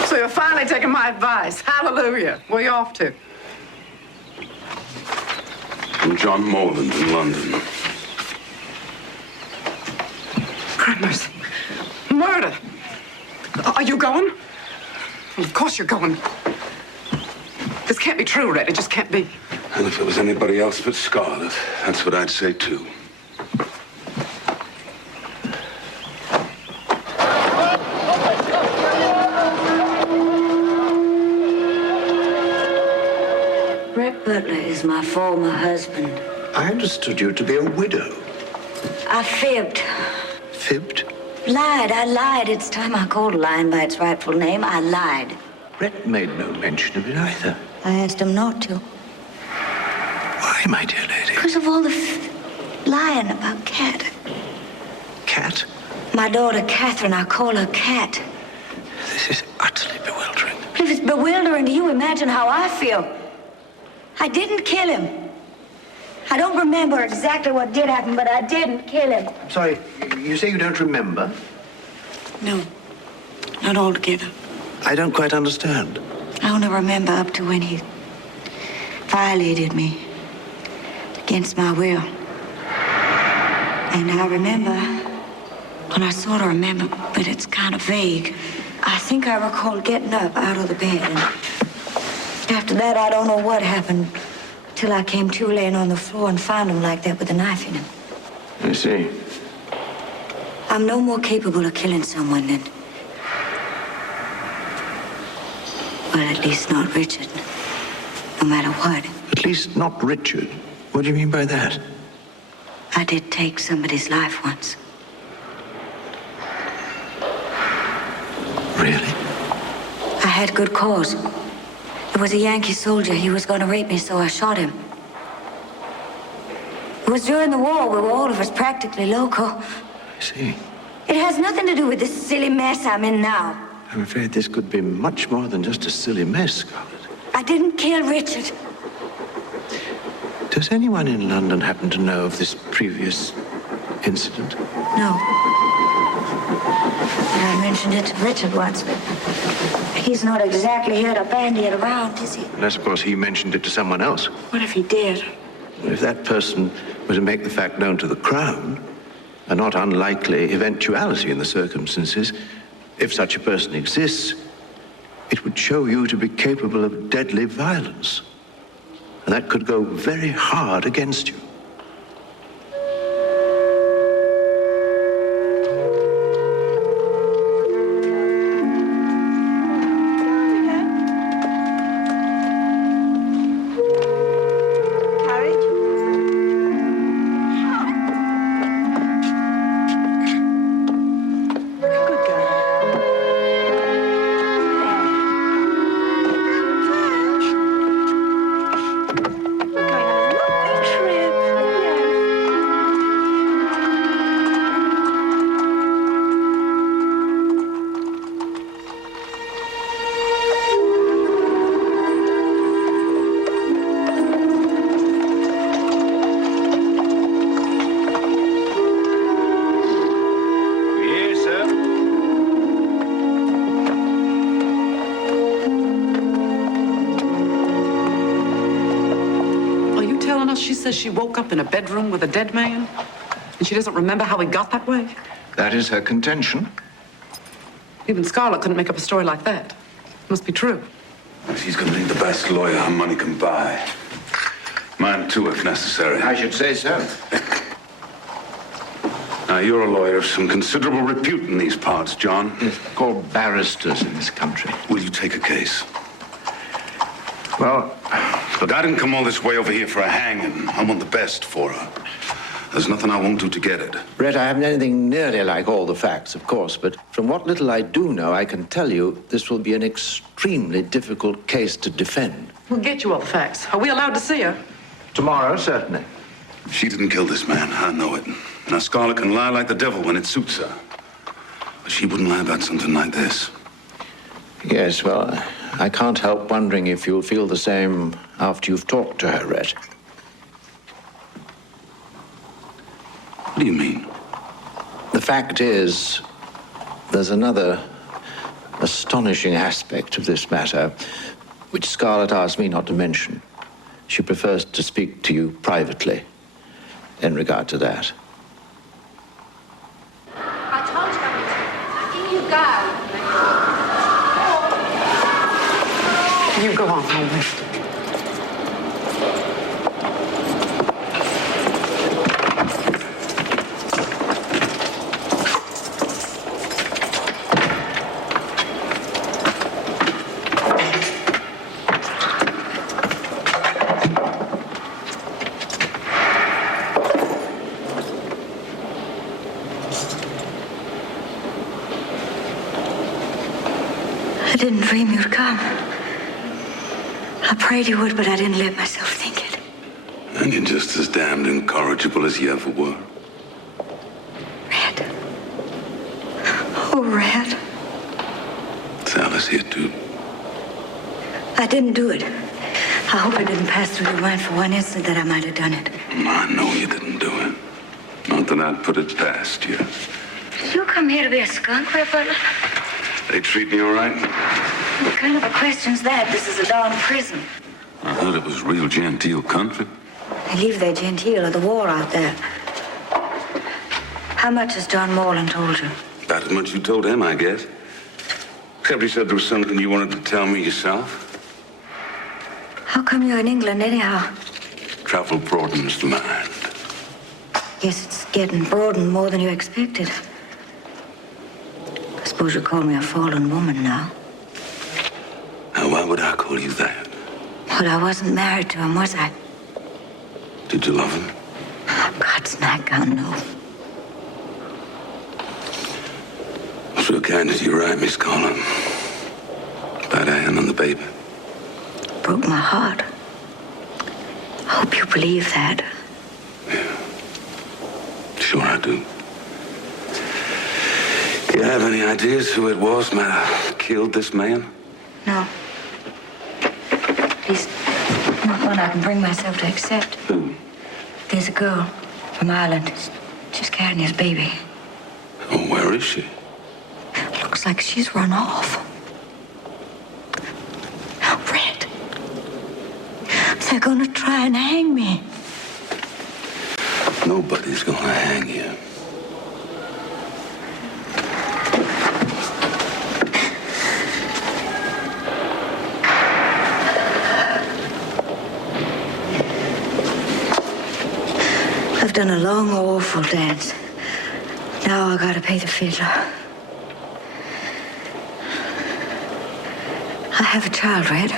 So you're finally taking my advice. Hallelujah. Where you off to? From John Morland in London. Goodness. Murder. Are you going? Well, of course you're going. This can't be true, Red. It just can't be. And if it was anybody else but Scarlett, that's what I'd say too. Brett Butler is my former husband. I understood you to be a widow. I fibbed. Fibbed? Lied. I lied. It's time I called a lie by its rightful name. I lied. Brett made no mention of it either. I asked him not to. Why, my dear lady? Because of all the lying about Cat. Cat? My daughter, Catherine, I call her Cat. This is utterly bewildering. If it's bewildering to you, imagine how I feel. I didn't kill him. I don't remember exactly what did happen, but I didn't kill him. Sorry, you say you don't remember? No, not altogether. I don't quite understand. I only remember up to when he violated me against my will. And I remember, well, I sort of remember, but it's kind of vague. I think I recall getting up out of the bed, and after that, I don't know what happened till I came to laying on the floor and found him like that with a knife in him. I see. I'm no more capable of killing someone than... Well, at least not Richard. No matter what. At least not Richard. What do you mean by that? I did take somebody's life once. Really? I had good cause. It was a Yankee soldier. He was going to rape me, so I shot him. It was during the war. We were all of us practically loco. I see. It has nothing to do with this silly mess I'm in now. I'm afraid this could be much more than just a silly mess, Scarlett. I didn't kill Richard. Does anyone in London happen to know of this previous incident? No. But I mentioned it to Richard once, but he's not exactly here to bandy it around, is he? Unless, of course, he mentioned it to someone else. What if he did? If that person were to make the fact known to the Crown, a not unlikely eventuality in the circumstances, If such a person exists, it would show you to be capable of deadly violence. And that could go very hard against you. She says she woke up in a bedroom with a dead man, and she doesn't remember how he got that way. That is her contention. Even Scarlett couldn't make up a story like that. Must be true. She's going to need the best lawyer her money can buy. Mine, too, if necessary. I should say so. Now, you're a lawyer of some considerable repute in these parts, John. It's called barristers in this country. Will you take a case? Well, look, I didn't come all this way over here for a hanging. I want the best for her. There's nothing I won't do to get it. Brett, I haven't anything nearly like all the facts, of course, but from what little I do know, I can tell you this will be an extremely difficult case to defend. We'll get you all the facts. Are we allowed to see her? Tomorrow, certainly. She didn't kill this man. I know it. Now, Scarlett can lie like the devil when it suits her. But she wouldn't lie about something like this. Yes, well, I can't help wondering if you'll feel the same after you've talked to her, Rhett. What do you mean? The fact is, there's another astonishing aspect of this matter, which Scarlett asked me not to mention. She prefers to speak to you privately in regard to that. I told you, in you go. You go on, Holly. I didn't dream you'd come. I prayed you would, but I didn't let myself think it. And you're just as damned incorrigible as you ever were. Red. Oh, Red. Sal is here, too. I didn't do it. I hope it didn't pass through your mind for one instant that I might have done it. I know you didn't do it. Not that I'd put it past you. Did you come here to be a skunk, Red Butler? They treat me all right? What kind of a question's that? This is a darn prison. I heard it was real genteel country. They leave their genteel of the war out there. How much has John Morland told you? About as much you told him, I guess. Except he said there was something you wanted to tell me yourself. How come you're in England anyhow? Travel broadens the mind. Guess it's getting broadened more than you expected. I suppose you call me a fallen woman now. Now, why would I call you that? Well, I wasn't married to him, was I? Did you love him? God's nightgown, no. It's real kind of you, right, Miss Collin? About Anne and the baby. Broke my heart. I hope you believe that. Sure I do. Do you have any ideas who it was might have killed this man? No. At least, not one I can bring myself to accept. Who? There's a girl from Ireland. She's carrying his baby. Oh, where is she? Looks like she's run off. Red. They're gonna try and hang me. Nobody's gonna hang you. I've done a long, awful dance. Now I gotta pay the fiddler. I have a child, Red.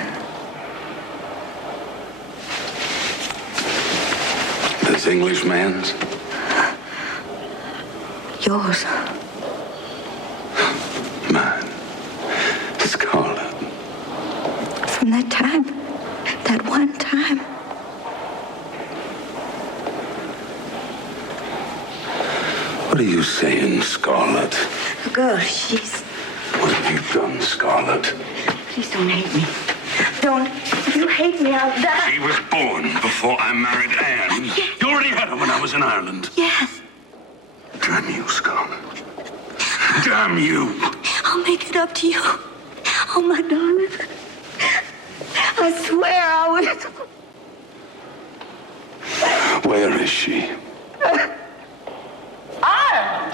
This Englishman's? Yours. Mine. Scarlett. From that time, that one time. What are you saying, Scarlett? The girl, she's... What have you done, Scarlett? Please don't hate me. Don't. If you hate me, I'll die. She was born before I married Anne. Yes. You already had her when I was in Ireland. Yes. Damn you, Scarlett. Damn you. I'll make it up to you. Oh, my darling. I swear I will. Where is she?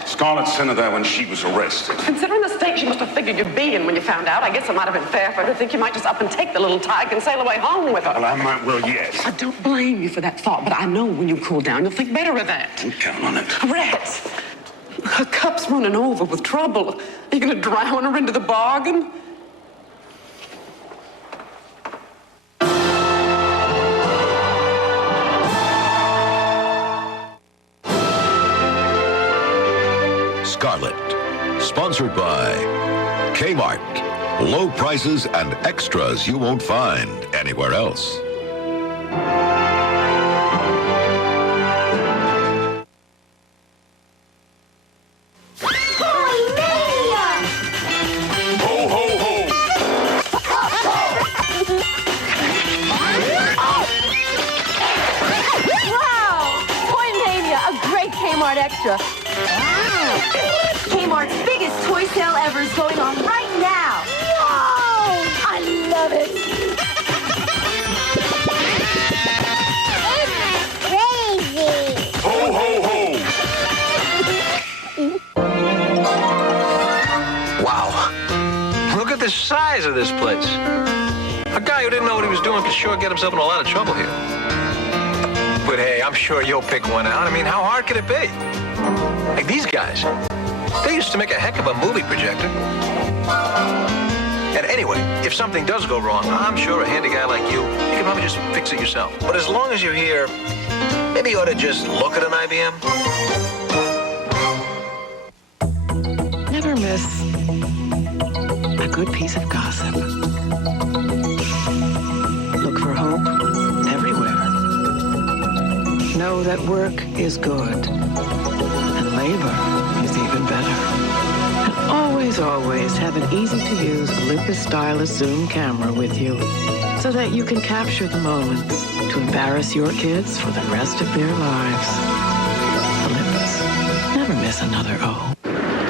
Scarlett sent her there when she was arrested. Considering the state she must have figured you'd be in when you found out, I guess it might have been fair for her to think you might just up and take the little tyke and sail away home with her. Well, I might well, yes. I don't blame you for that thought, but I know when you cool down, you'll think better of that. Count on it. Rex, her cup's running over with trouble. Are you going to drown her into the bargain? Scarlett, sponsored by Kmart. Low prices and extras you won't find anywhere else. Ho, ho, ho! Wow! Toy Mania, a great Kmart extra. Kmart's biggest toy sale ever is going on right now. Whoa! I love it. It's crazy. Ho, ho, ho! Wow. Look at the size of this place. A guy who didn't know what he was doing could sure get himself in a lot of trouble here. But hey, I'm sure you'll pick one out. I mean, how hard could it be? Like these guys. They used to make a heck of a movie projector. And anyway, if something does go wrong, I'm sure a handy guy like you can probably just fix it yourself. But as long as you're here, maybe you ought to just look at an IBM. Never miss a good piece of gossip. Look for hope everywhere. Know that work is good and labor is even better. And always, always have an easy-to-use Olympus stylus zoom camera with you so that you can capture the moments to embarrass your kids for the rest of their lives. Olympus. Never miss another O.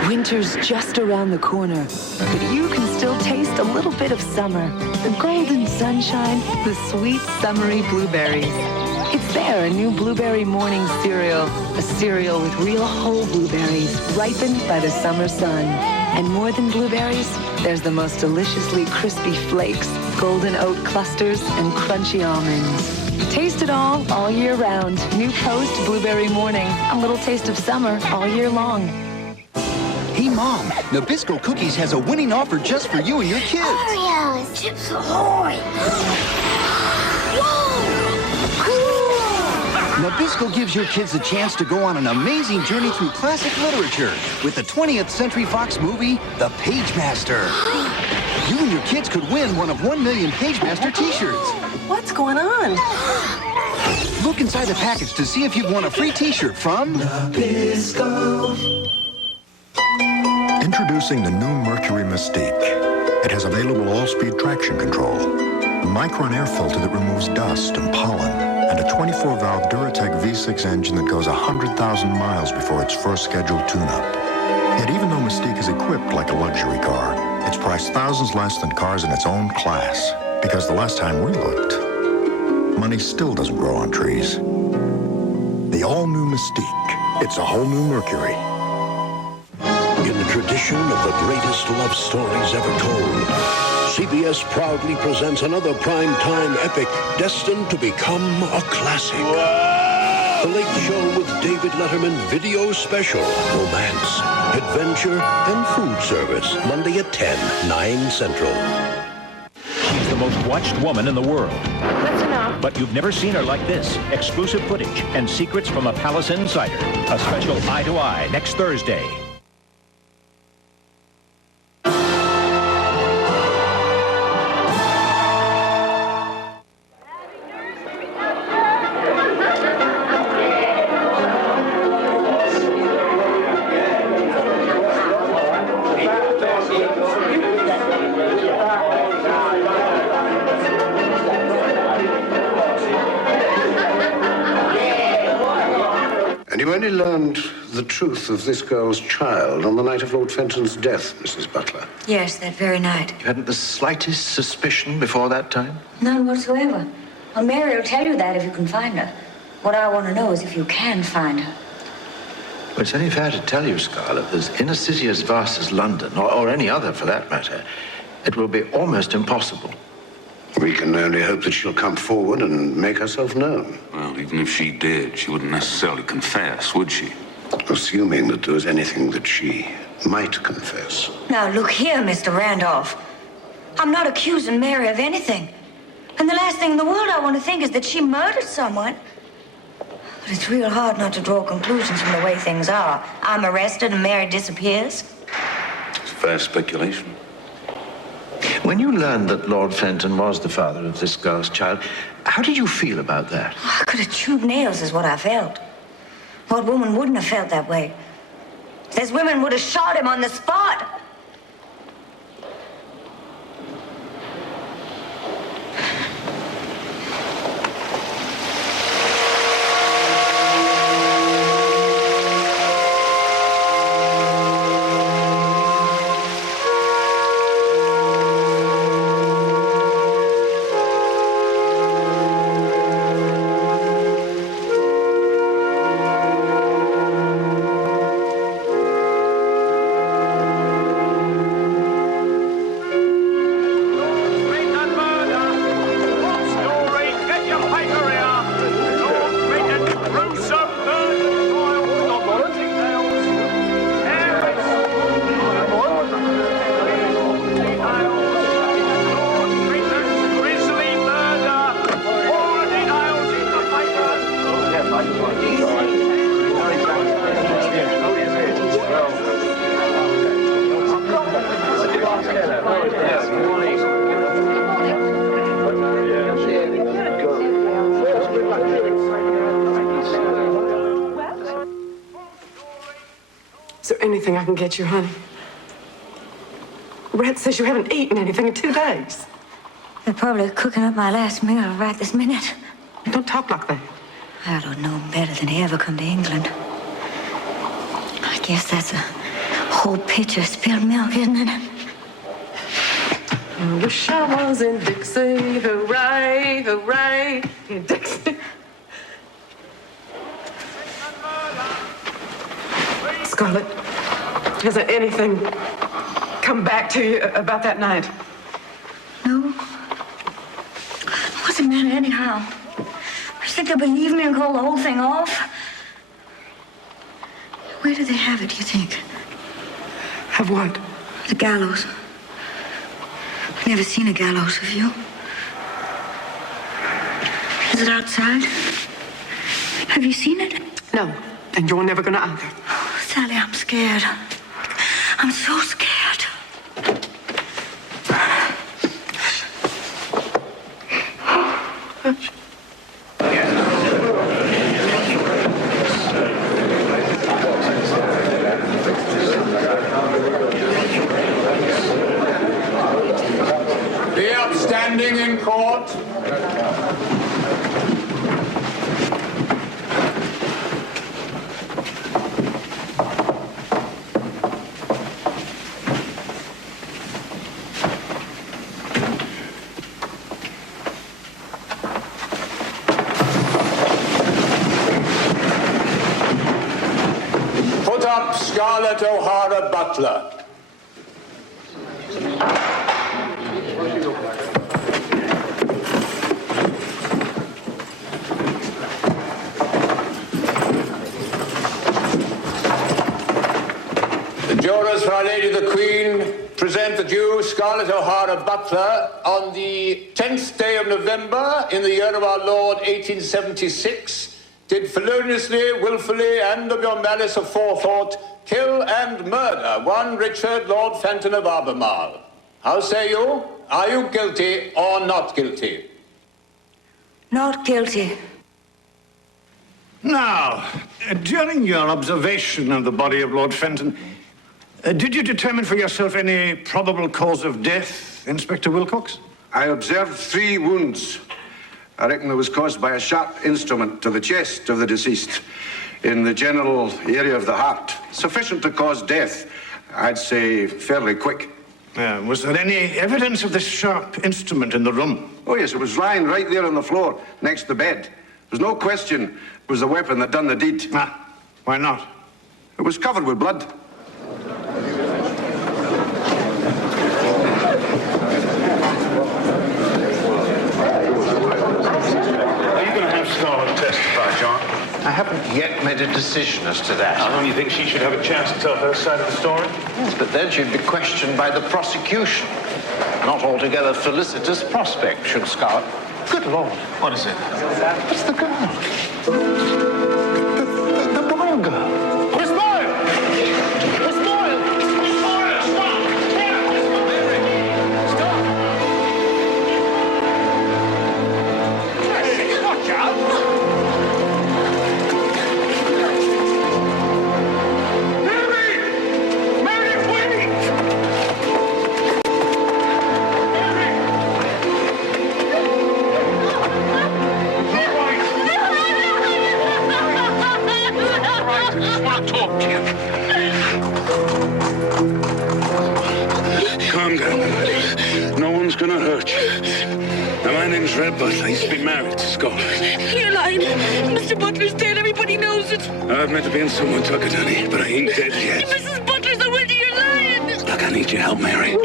Winter's just around the corner, but you can still taste a little bit of summer. The golden sunshine, the sweet summery blueberries. It's there, a new blueberry morning cereal. A cereal with real whole blueberries, ripened by the summer sun. And more than blueberries, there's the most deliciously crispy flakes, golden oat clusters, and crunchy almonds. Taste it all year round. New Post Blueberry Morning. A little taste of summer all year long. Hey, Mom, Nabisco Cookies has a winning offer just for you and your kids. Oreos, Chips Ahoy. Nabisco gives your kids a chance to go on an amazing journey through classic literature with the 20th Century Fox movie, The Pagemaster. You and your kids could win one of 1 million Pagemaster t-shirts. What's going on? Look inside the package to see if you've won a free t-shirt from Nabisco. Introducing the new Mercury Mystique. It has available all-speed traction control, a micron air filter that removes dust and pollen, and a 24-valve Duratec V6 engine that goes 100,000 miles before its first scheduled tune-up. Yet even though Mystique is equipped like a luxury car, it's priced thousands less than cars in its own class. Because the last time we looked, money still doesn't grow on trees. The all-new Mystique. It's a whole new Mercury. In the tradition of the greatest love stories ever told, CBS proudly presents another primetime epic destined to become a classic. The Late Show with David Letterman video special. Romance, adventure, and food service. Monday at 10, 9 Central. She's the most watched woman in the world. That's enough. But you've never seen her like this. Exclusive footage and secrets from a palace insider. A special Eye to Eye next Thursday. And you only learned the truth of this girl's child on the night of Lord Fenton's death, Mrs. Butler. Yes, that very night. You hadn't the slightest suspicion before that time? None whatsoever. Well, Mary will tell you that if you can find her. What I want to know is if you can find her. Well, it's only fair to tell you, Scarlett, that in a city as vast as London, or any other for that matter, it will be almost impossible. We can only hope that she'll come forward and make herself known. Well, even if she did, she wouldn't necessarily confess, would she? Assuming that there was anything that she might confess. Now, look here, Mr. Randolph. I'm not accusing Mary of anything. And the last thing in the world I want to think is that she murdered someone. But it's real hard not to draw conclusions from the way things are. I'm arrested and Mary disappears. It's fair speculation. When you learned that Lord Fenton was the father of this girl's child, how did you feel about that? I could have chewed nails is what I felt. What woman wouldn't have felt that way? There's women would have shot him on the spot. Is there anything I can get you, honey? Red says you haven't eaten anything in 2 days. They're probably cooking up my last meal right this minute. Don't talk like that. I don't know him better than he ever come to England. I guess that's a whole pitcher of spilled milk, isn't it? I wish I was in Dixie, hooray, hooray, in Dixie. Scarlett, has there anything come back to you about that night? No. What's the matter anyhow? You think they'll believe me and call the whole thing off? Where do they have it, do you think? Have what? The gallows. I've never seen a gallows, have you? Is it outside? Have you seen it? No, and you're never gonna either. Oh, Sally, I'm scared. I'm so scared. The upstanding in court. Put up Scarlett O'Hara Butler. present that you, Scarlett O'Hara Butler, on the 10th day of November in the year of our Lord 1876, did feloniously, willfully, and of your malice aforethought, kill and murder one Richard Lord Fenton of Albemarle. How say you? Are you guilty or not guilty? Not guilty. Now, during your observation of the body of Lord Fenton, did you determine for yourself any probable cause of death, Inspector Wilcox? I observed 3 wounds. I reckon it was caused by a sharp instrument to the chest of the deceased in the general area of the heart. Sufficient to cause death, I'd say fairly quick. Was there any evidence of this sharp instrument in the room? Oh, yes, it was lying right there on the floor, next to the bed. There's no question it was the weapon that done the deed. Why not? It was covered with blood. Are you going to have Scarlett testify, John? I haven't yet made a decision as to that. Don't you think she should have a chance to tell her side of the story? Yes, but then she'd be questioned by the prosecution. Not altogether felicitous prospect, should Scarlett. Good Lord. What is it? It's the girl. The Boyle girl. Miss Boyle! Miss Boyle! Miss Boyle, stop! Mary! Stop! Hey, watch out! Mary! Mary, wait! I just want to talk to you. Calm down, buddy. No one's gonna hurt you. Now, my name's Red Butler. I used to be married to Scarlett. You're lying. Mr. Butler's dead. Everybody knows it. I've meant to be in someone tucker, Danny, but I ain't dead yet. Mrs. Butler's already. You're lying. Look, I need your help, Mary.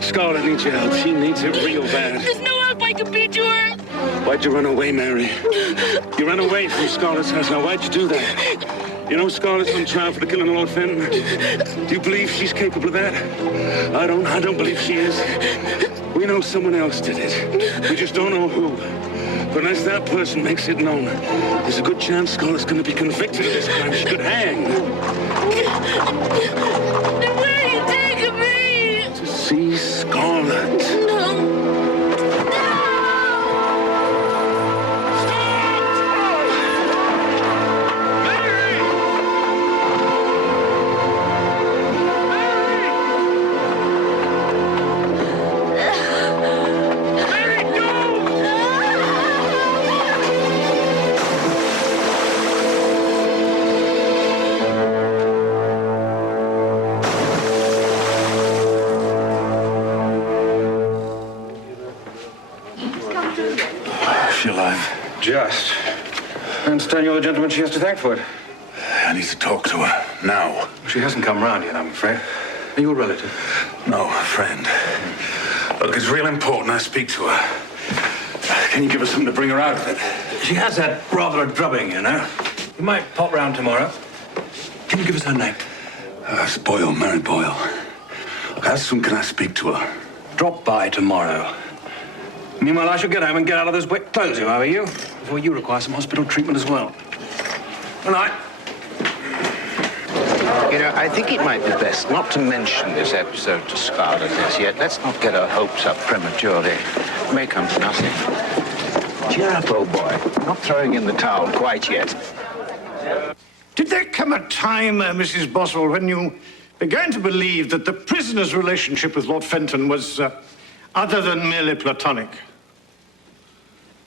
Scarlett needs your help. She needs it real bad. There's no help I can be to her. Why'd you run away, Mary? You ran away from Scarlett's house. Now, why'd you do that? You know Scarlett's on trial for the killing of Lord Fenton. Do you believe she's capable of that? I don't believe she is. We know someone else did it. We just don't know who. But unless that person makes it known, there's a good chance Scarlett's going to be convicted of this crime. She could hang. Where are you taking me? To see Scarlett. No. She alive? Just. I understand you're the gentleman she has to thank for it. I need to talk to her now. She hasn't come round yet, I'm afraid. Are you a relative? No, a friend. Look, it's real important I speak to her. Can you give us something to bring her out of it? She has had rather a drubbing, you know. You might pop round tomorrow. Can you give us her name? It's Boyle, Mary Boyle. Look, how soon can I speak to her? Drop by tomorrow. Meanwhile, I shall get home and get out of those wet clothes, if I were you, before you require some hospital treatment as well. Good night. You know, I think it might be best not to mention this episode to Scarlett as yet. Let's not get her hopes up prematurely. It may come to nothing. Cheer up, old boy. Not throwing in the towel quite yet. Did there come a time, Mrs. Boswell, when you began to believe that the prisoner's relationship with Lord Fenton was other than merely platonic?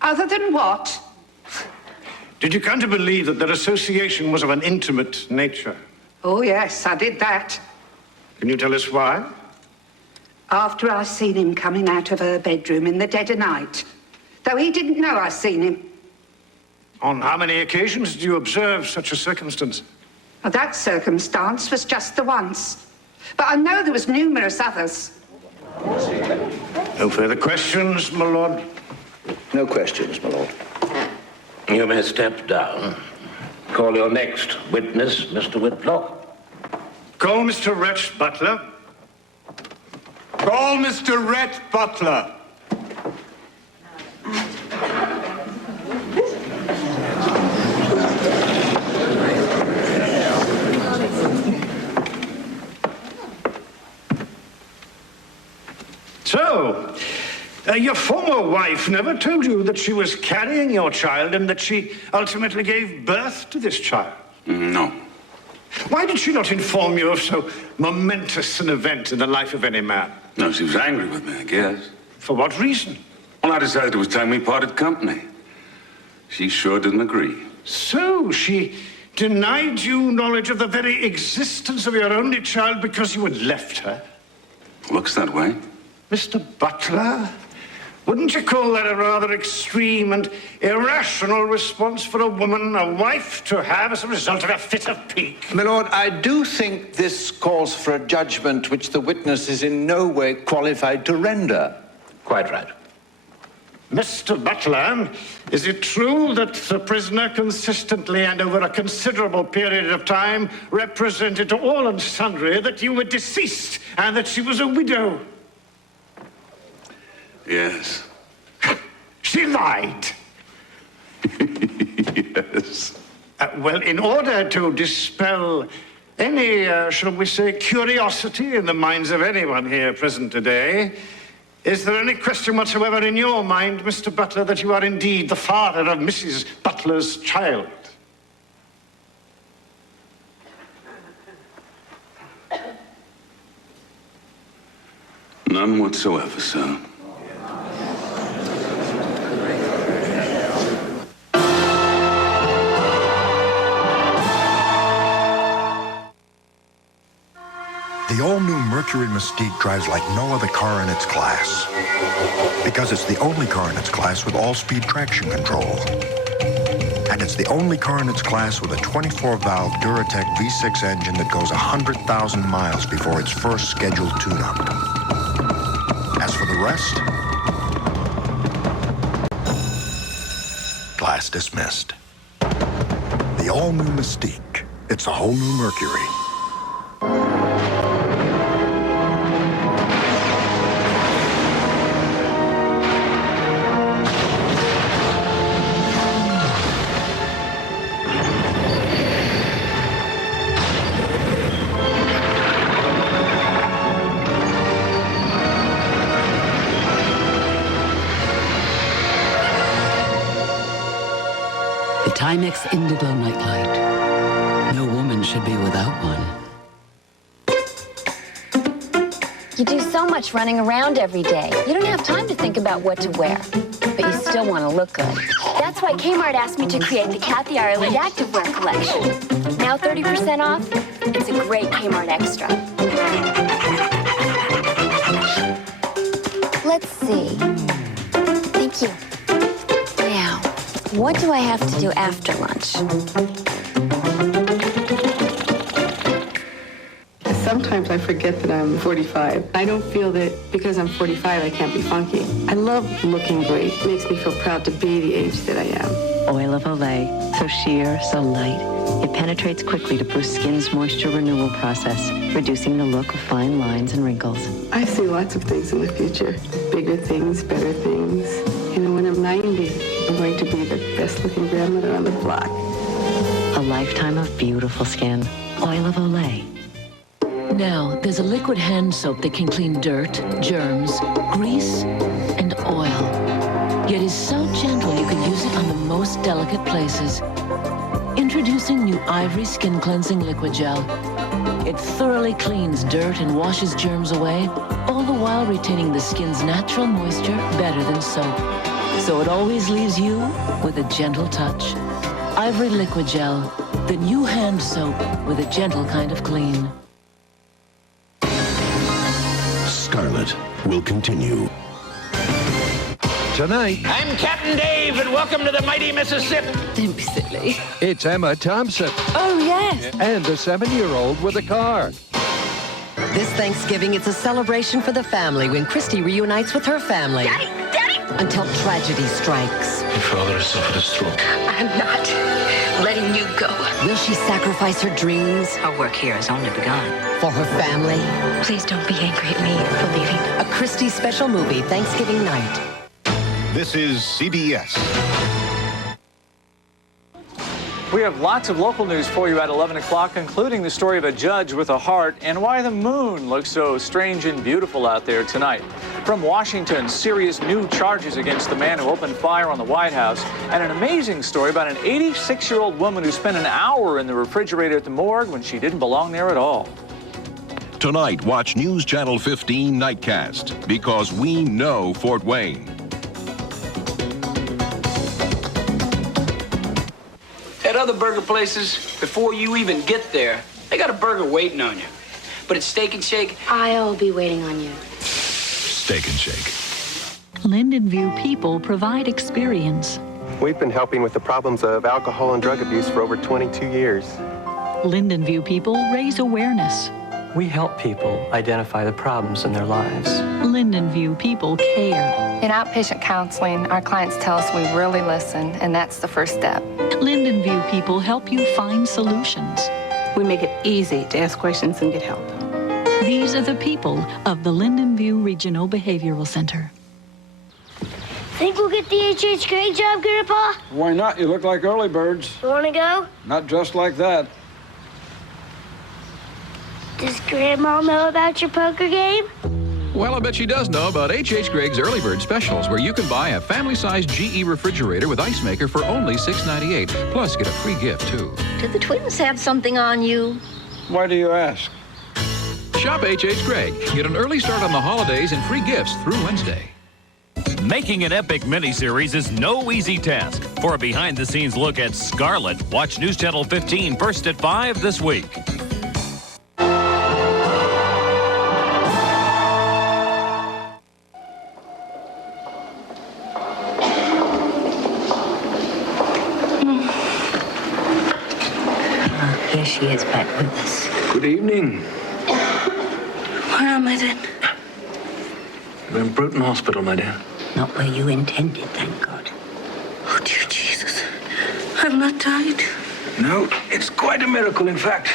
Other than what? Did you come to believe that their association was of an intimate nature? Oh, yes, I did that. Can you tell us why? After I seen him coming out of her bedroom in the dead of night. Though he didn't know I seen him. On how many occasions did you observe such a circumstance? Well, that circumstance was just the once. But I know there was numerous others. No further questions, my lord? No questions, my lord. You may step down. Call your next witness, Mr. Whitlock. Call Mr. Rex Butler. Call Mr. Rhett Butler. So, your former wife never told you that she was carrying your child and that she ultimately gave birth to this child? No. Why did she not inform you of so momentous an event in the life of any man? No, she was angry with me, I guess. For what reason? Well, I decided it was time we parted company. She sure didn't agree. So, she denied you knowledge of the very existence of your only child because you had left her? Looks that way. Mr. Butler, wouldn't you call that a rather extreme and irrational response for a woman, a wife, to have as a result of a fit of pique? My lord, I do think this calls for a judgment which the witness is in no way qualified to render. Quite right. Mr. Butler, is it true that the prisoner consistently and over a considerable period of time represented to all and sundry that you were deceased and that she was a widow? Yes. She lied. Yes. Well, in order to dispel any, shall we say, curiosity in the minds of anyone here present today, is there any question whatsoever in your mind, Mr. Butler, that you are indeed the father of Mrs. Butler's child? None whatsoever, sir. The all-new Mercury Mystique drives like no other car in its class. Because it's the only car in its class with all-speed traction control. And it's the only car in its class with a 24-valve Duratec V6 engine that goes 100,000 miles before its first scheduled tune-up. As for the rest, class dismissed. The all-new Mystique. It's a whole new Mercury. The Timex Indigo Nightlight. No woman should be without one. You do so much running around every day. You don't have time to think about what to wear. But you still want to look good. That's why Kmart asked me to create the Kathy Ireland Activewear collection. Now 30% off. It's a great Kmart extra. Let's see. Thank you. Now, what do I have to do after lunch? Sometimes I forget that I'm 45. I don't feel that because I'm 45 I can't be funky. I love looking great. It makes me feel proud to be the age that I am. Oil of Olay, so sheer, so light. It penetrates quickly to boost skin's moisture renewal process, reducing the look of fine lines and wrinkles. I see lots of things in the future. Bigger things, better things. You know, when I'm 90, I'm going to be the best looking grandmother on the block. A lifetime of beautiful skin. Oil of Olay. Now, there's a liquid hand soap that can clean dirt, germs, grease, and oil. Yet is so gentle you can use it on the most delicate places. Introducing new Ivory Skin Cleansing Liquid Gel. It thoroughly cleans dirt and washes germs away, all the while retaining the skin's natural moisture better than soap. So it always leaves you with a gentle touch. Ivory Liquid Gel, the new hand soap with a gentle kind of clean. Scarlett will continue. Tonight, I'm Captain Dave, and welcome to the mighty Mississippi. Don't be silly. it's Emma Thompson Oh, yes. and a 7-year-old with a car. This Thanksgiving, it's a celebration for the family when Christy reunites with her family. Daddy, until tragedy strikes. Your father has suffered a stroke. I'm not letting you go. Will she sacrifice her dreams? Our work here has only begun. For her family? Please don't be angry at me for leaving. A Christie special movie, Thanksgiving night. This is CBS. We have lots of local news for you at 11 o'clock, including the story of a judge with a heart and why the moon looks so strange and beautiful out there tonight. From Washington, serious new charges against the man who opened fire on the White House, and an amazing story about an 86-year-old woman who spent an hour in the refrigerator at the morgue when she didn't belong there at all. Tonight, watch News Channel 15 Nightcast, because we know Fort Wayne. At other burger places, before you even get there, they got a burger waiting on you. But at Steak and Shake, I'll be waiting on you. Steak and Shake. Linden View people provide experience. We've been helping with the problems of alcohol and drug abuse for over 22 years. Linden View people raise awareness. We help people identify the problems in their lives. Linden View people care. In outpatient counseling, our clients tell us we really listen, and that's the first step. Linden View people help you find solutions. We make it easy to ask questions and get help. These are the people of the Linden View Regional Behavioral Center. Think we'll get the H.H. Gregg job, Grandpa? Why not? You look like early birds. Want to go? Not dressed like that. Does Grandma know about your poker game? Well, I bet she does know about H.H. Gregg's Early Bird Specials, where you can buy a family-sized GE refrigerator with ice maker for only $6.98. Plus, get a free gift, too. Did the twins have something on you? Why do you ask? Shop H.H. Gregg. Get an early start on the holidays and free gifts through Wednesday. Making an epic miniseries is no easy task. For a behind-the-scenes look at Scarlett, watch News Channel 15 first at 5 this week. Here she is back with us. Good evening. Where am I then? We're in Bruton Hospital, my dear. Not where you intended, thank God. Oh, dear Jesus. I've not died. No, it's quite a miracle, in fact.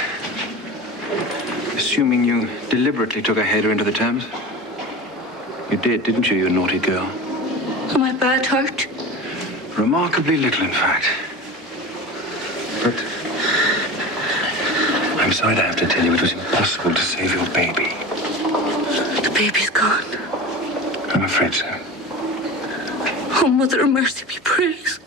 Assuming you deliberately took a header into the Thames. You did, didn't you, you naughty girl? Am I bad hurt? Remarkably little, in fact. But I'm sorry to have to tell you it was impossible to save your baby. The baby's gone. I'm afraid so. Oh, Mother of Mercy, be praised.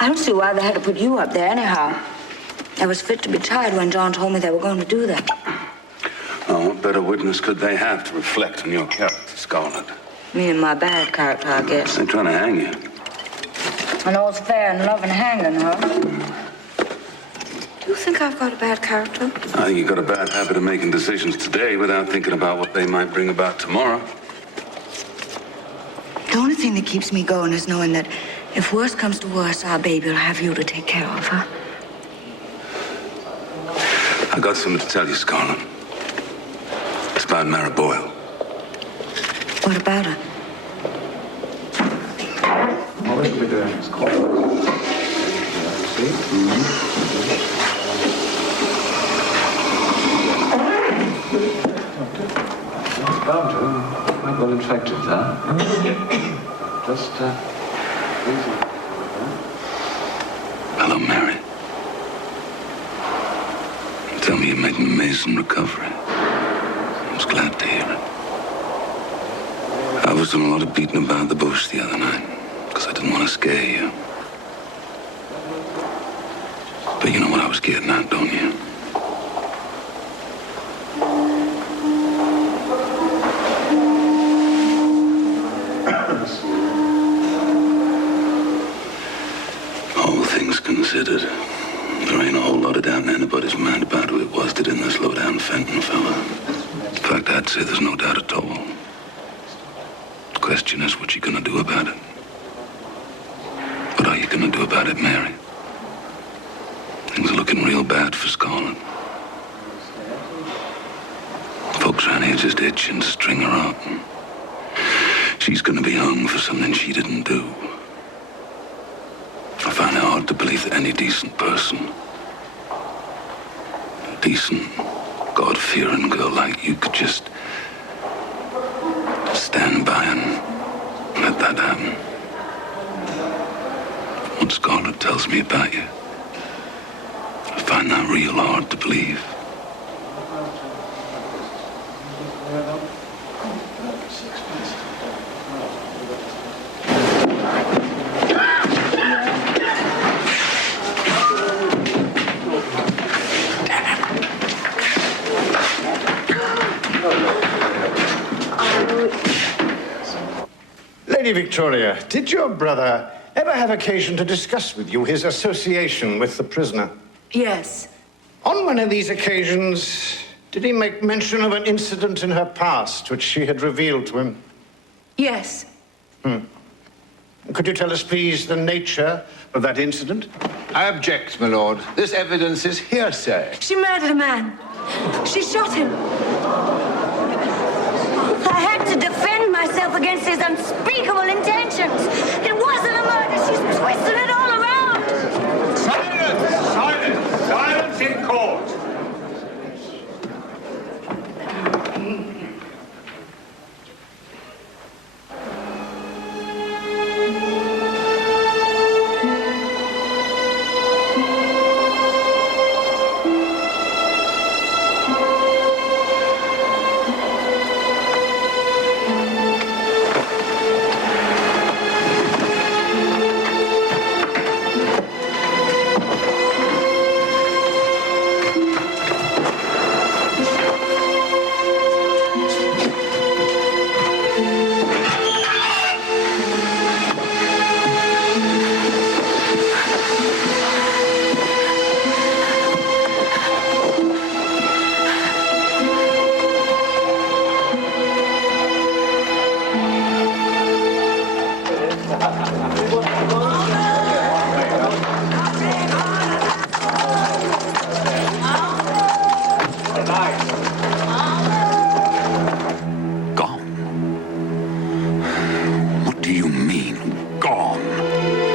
I don't see why they had to put you up there anyhow. I was fit to be tied when John told me they were going to do that. Oh, what better witness could they have to reflect on your character, Scarlett? Me and my bad character, I guess. They're trying to hang you. I know it's fair and love and hanging, huh? Do you think I've got a bad character? I think you've got a bad habit of making decisions today without thinking about what they might bring about tomorrow. The only thing that keeps me going is knowing that if worse comes to worse, our baby will have you to take care of her. I got something to tell you, Scarlett. It's about Mara Boyle. What about her? What are we doing? It's quite bound to. Quite well infected, huh? Just, easy. Hello, Mary. Tell me you made an amazing recovery. I was glad to hear it. I was doing a lot of beating about the bush the other night, because I didn't want to scare you. But you know what I was getting at, don't you? All things considered, there ain't a whole lot of doubt in anybody's mind about who it was that didn't slow down Fenton fella. In fact, I'd say there's no doubt at all. The question is, what you gonna do about it? What are you gonna do about it, Mary? Things are looking looking real bad for Scarlett. Folks around here just itching to string her up. She's gonna be hung for something she didn't do. I find it hard to believe that any decent person, a decent, God-fearing girl like you could just stand by and let that happen. What Scarlett tells me about you, I find that real hard to believe. Lady Victoria, did your brother ever have occasion to discuss with you his association with the prisoner? Yes. On one of these occasions, did he make mention of an incident in her past which she had revealed to him? Yes. Could you tell us, please, the nature of that incident? I object, my lord. This evidence is hearsay. She murdered a man. She shot him. I had to defend myself against his unspeakable intentions. It wasn't a murder. She's twisting it all around. Silence! Silence! Silence in court!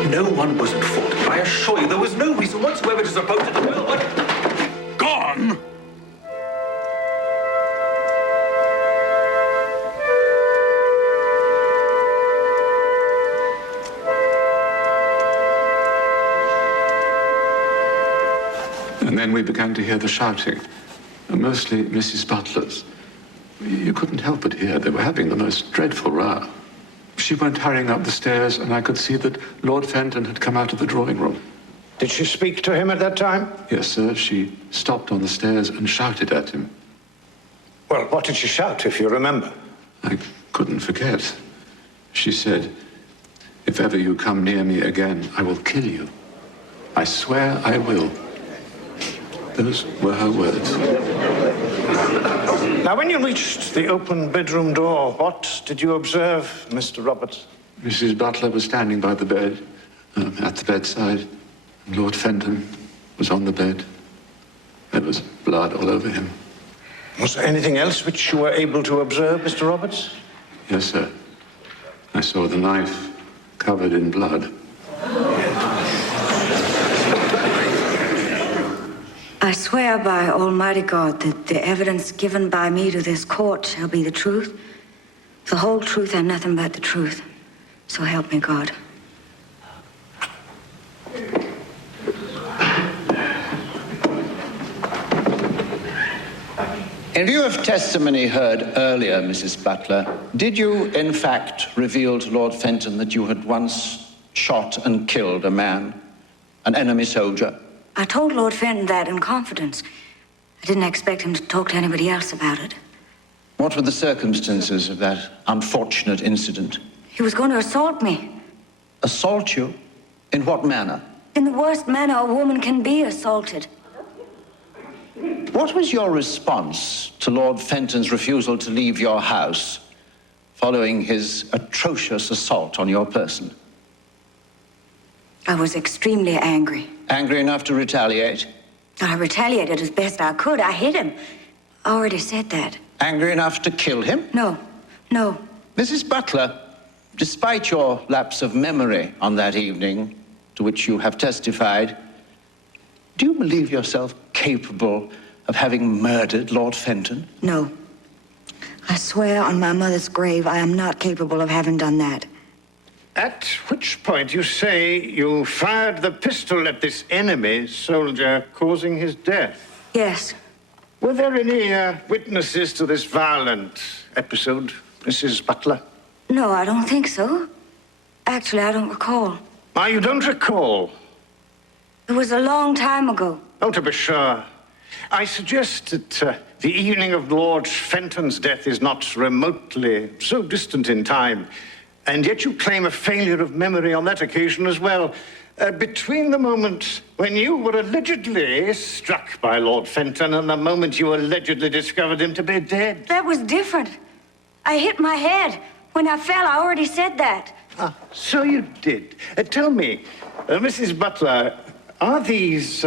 No one was at fault. I assure you, there was no reason whatsoever to suppose that the will was gone. And then we began to hear the shouting, mostly Mrs. Butler's. You couldn't help but hear they were having the most dreadful row. She went hurrying up the stairs, and I could see that Lord Fenton had come out of the drawing room. Did she speak to him at that time? Yes, sir. She stopped on the stairs and shouted at him. Well, what did she shout, if you remember? I couldn't forget. She said, "If ever you come near me again, I will kill you. I swear I will." Those were her words. Now, when you reached the open bedroom door, what did you observe, Mr. Roberts? Mrs. Butler was standing by the bed, at the bedside. Lord Fenton was on the bed. There was blood all over him. Was there anything else which you were able to observe, Mr. Roberts? Yes, sir. I saw the knife covered in blood. I swear by Almighty God that the evidence given by me to this court shall be the truth, the whole truth and nothing but the truth. So help me God. In view of testimony heard earlier, Mrs. Butler, did you, in fact, reveal to Lord Fenton that you had once shot and killed a man, an enemy soldier? I told Lord Fenton that in confidence. I didn't expect him to talk to anybody else about it. What were the circumstances of that unfortunate incident? He was going to assault me. Assault you? In what manner? In the worst manner a woman can be assaulted. What was your response to Lord Fenton's refusal to leave your house following his atrocious assault on your person? I was extremely angry. Angry enough to retaliate? I retaliated as best I could. I hit him. I already said that. Angry enough to kill him? No. Mrs. Butler, despite your lapse of memory on that evening, to which you have testified, do you believe yourself capable of having murdered Lord Fenton? No. I swear on my mother's grave I am not capable of having done that. At which point you say you fired the pistol at this enemy soldier, causing his death. Yes. Were there any witnesses to this violent episode, Mrs. Butler? No, I don't think so. Actually, I don't recall. Ah, you don't recall? It was a long time ago. Oh, to be sure. I suggest that the evening of Lord Fenton's death is not remotely so distant in time, and yet you claim a failure of memory on that occasion as well. Between the moment when you were allegedly struck by Lord Fenton and the moment you allegedly discovered him to be dead. That was different. I hit my head. When I fell, I already said that. Ah, so you did. Tell me, Mrs. Butler, are these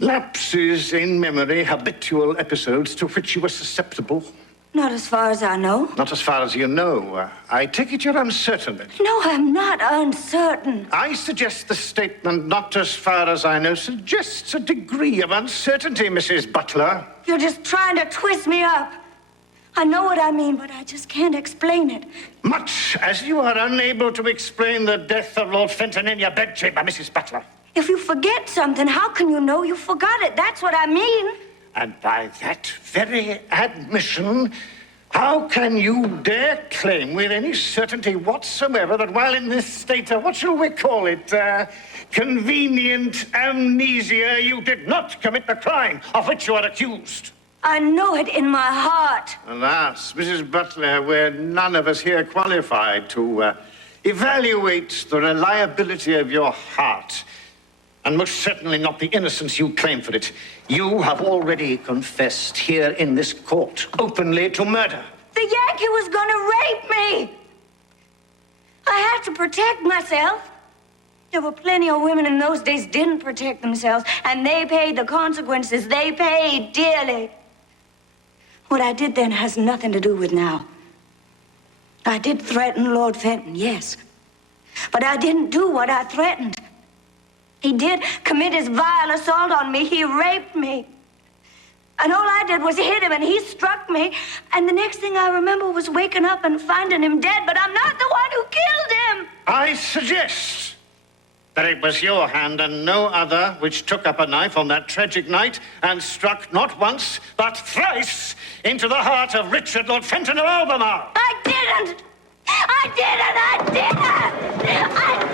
lapses in memory habitual episodes to which you were susceptible? Not as far as I know. Not as far as you know. I take it you're uncertain then. No, I'm not uncertain. I suggest the statement, not as far as I know, suggests a degree of uncertainty, Mrs. Butler. You're just trying to twist me up. I know what I mean, but I just can't explain it. Much as you are unable to explain the death of Lord Fenton in your bedchamber, Mrs. Butler. If you forget something, how can you know you forgot it? That's what I mean. And by that very admission, how can you dare claim with any certainty whatsoever that while in this state of, what shall we call it, convenient amnesia, you did not commit the crime of which you are accused? I know it in my heart. Alas, Mrs. Butler, we're none of us here qualified to evaluate the reliability of your heart, and most certainly not the innocence you claim for it. You have already confessed here in this court openly to murder. The Yankee was gonna rape me. I had to protect myself. There were plenty of women in those days didn't protect themselves, and they paid the consequences. They paid dearly. What I did then has nothing to do with now. I did threaten Lord Fenton, yes. But I didn't do what I threatened. He did commit his vile assault on me. He raped me. And all I did was hit him, and he struck me. And the next thing I remember was waking up and finding him dead, but I'm not the one who killed him. I suggest that it was your hand and no other which took up a knife on that tragic night and struck not once, but thrice into the heart of Richard Lord Fenton of Albemarle. I didn't! I didn't! I didn't! I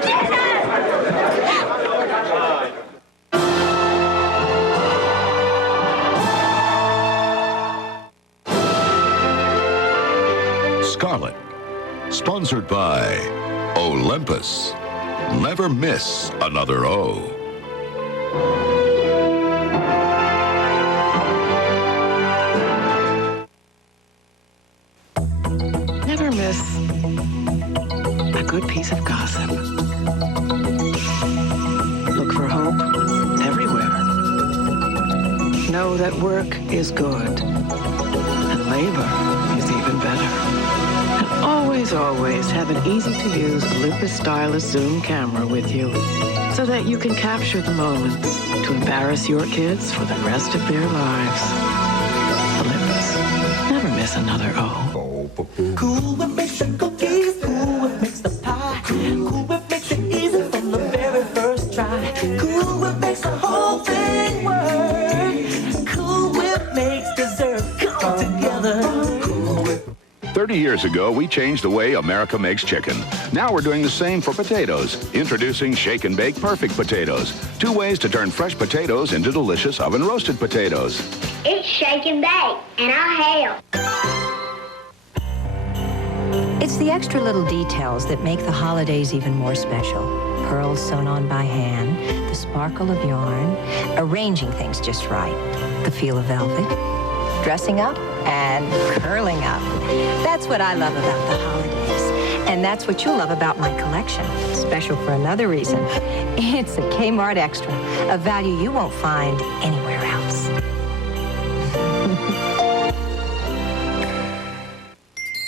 didn't! Scarlett, sponsored by Olympus. Never miss another O. Never miss a good piece of gossip. Look for hope everywhere. Know that work is good and labor is even better. And always have an easy-to-use Olympus stylus zoom camera with you so that you can capture the moments to embarrass your kids for the rest of their lives. Olympus. Never miss another O. Cool Whip makes the cookies, Cool Whip makes the pie, Cool Whip makes it easy from the very first try. Cool Whip makes the whole thing work. Cool Whip makes dessert come together. Cool Whip. 30 years ago, we changed the way America makes chicken. Now we're doing the same for potatoes. Introducing Shake and Bake Perfect Potatoes. 2 ways to turn fresh potatoes into delicious oven-roasted potatoes. It's Shake and Bake, and I'll help. It's the extra little details that make the holidays even more special. Pearls sewn on by hand, the sparkle of yarn, arranging things just right, the feel of velvet, dressing up and curling up. That's what I love about the holidays. And that's what you'll love about my collection. Special for another reason. It's a Kmart Extra, a value you won't find anywhere else.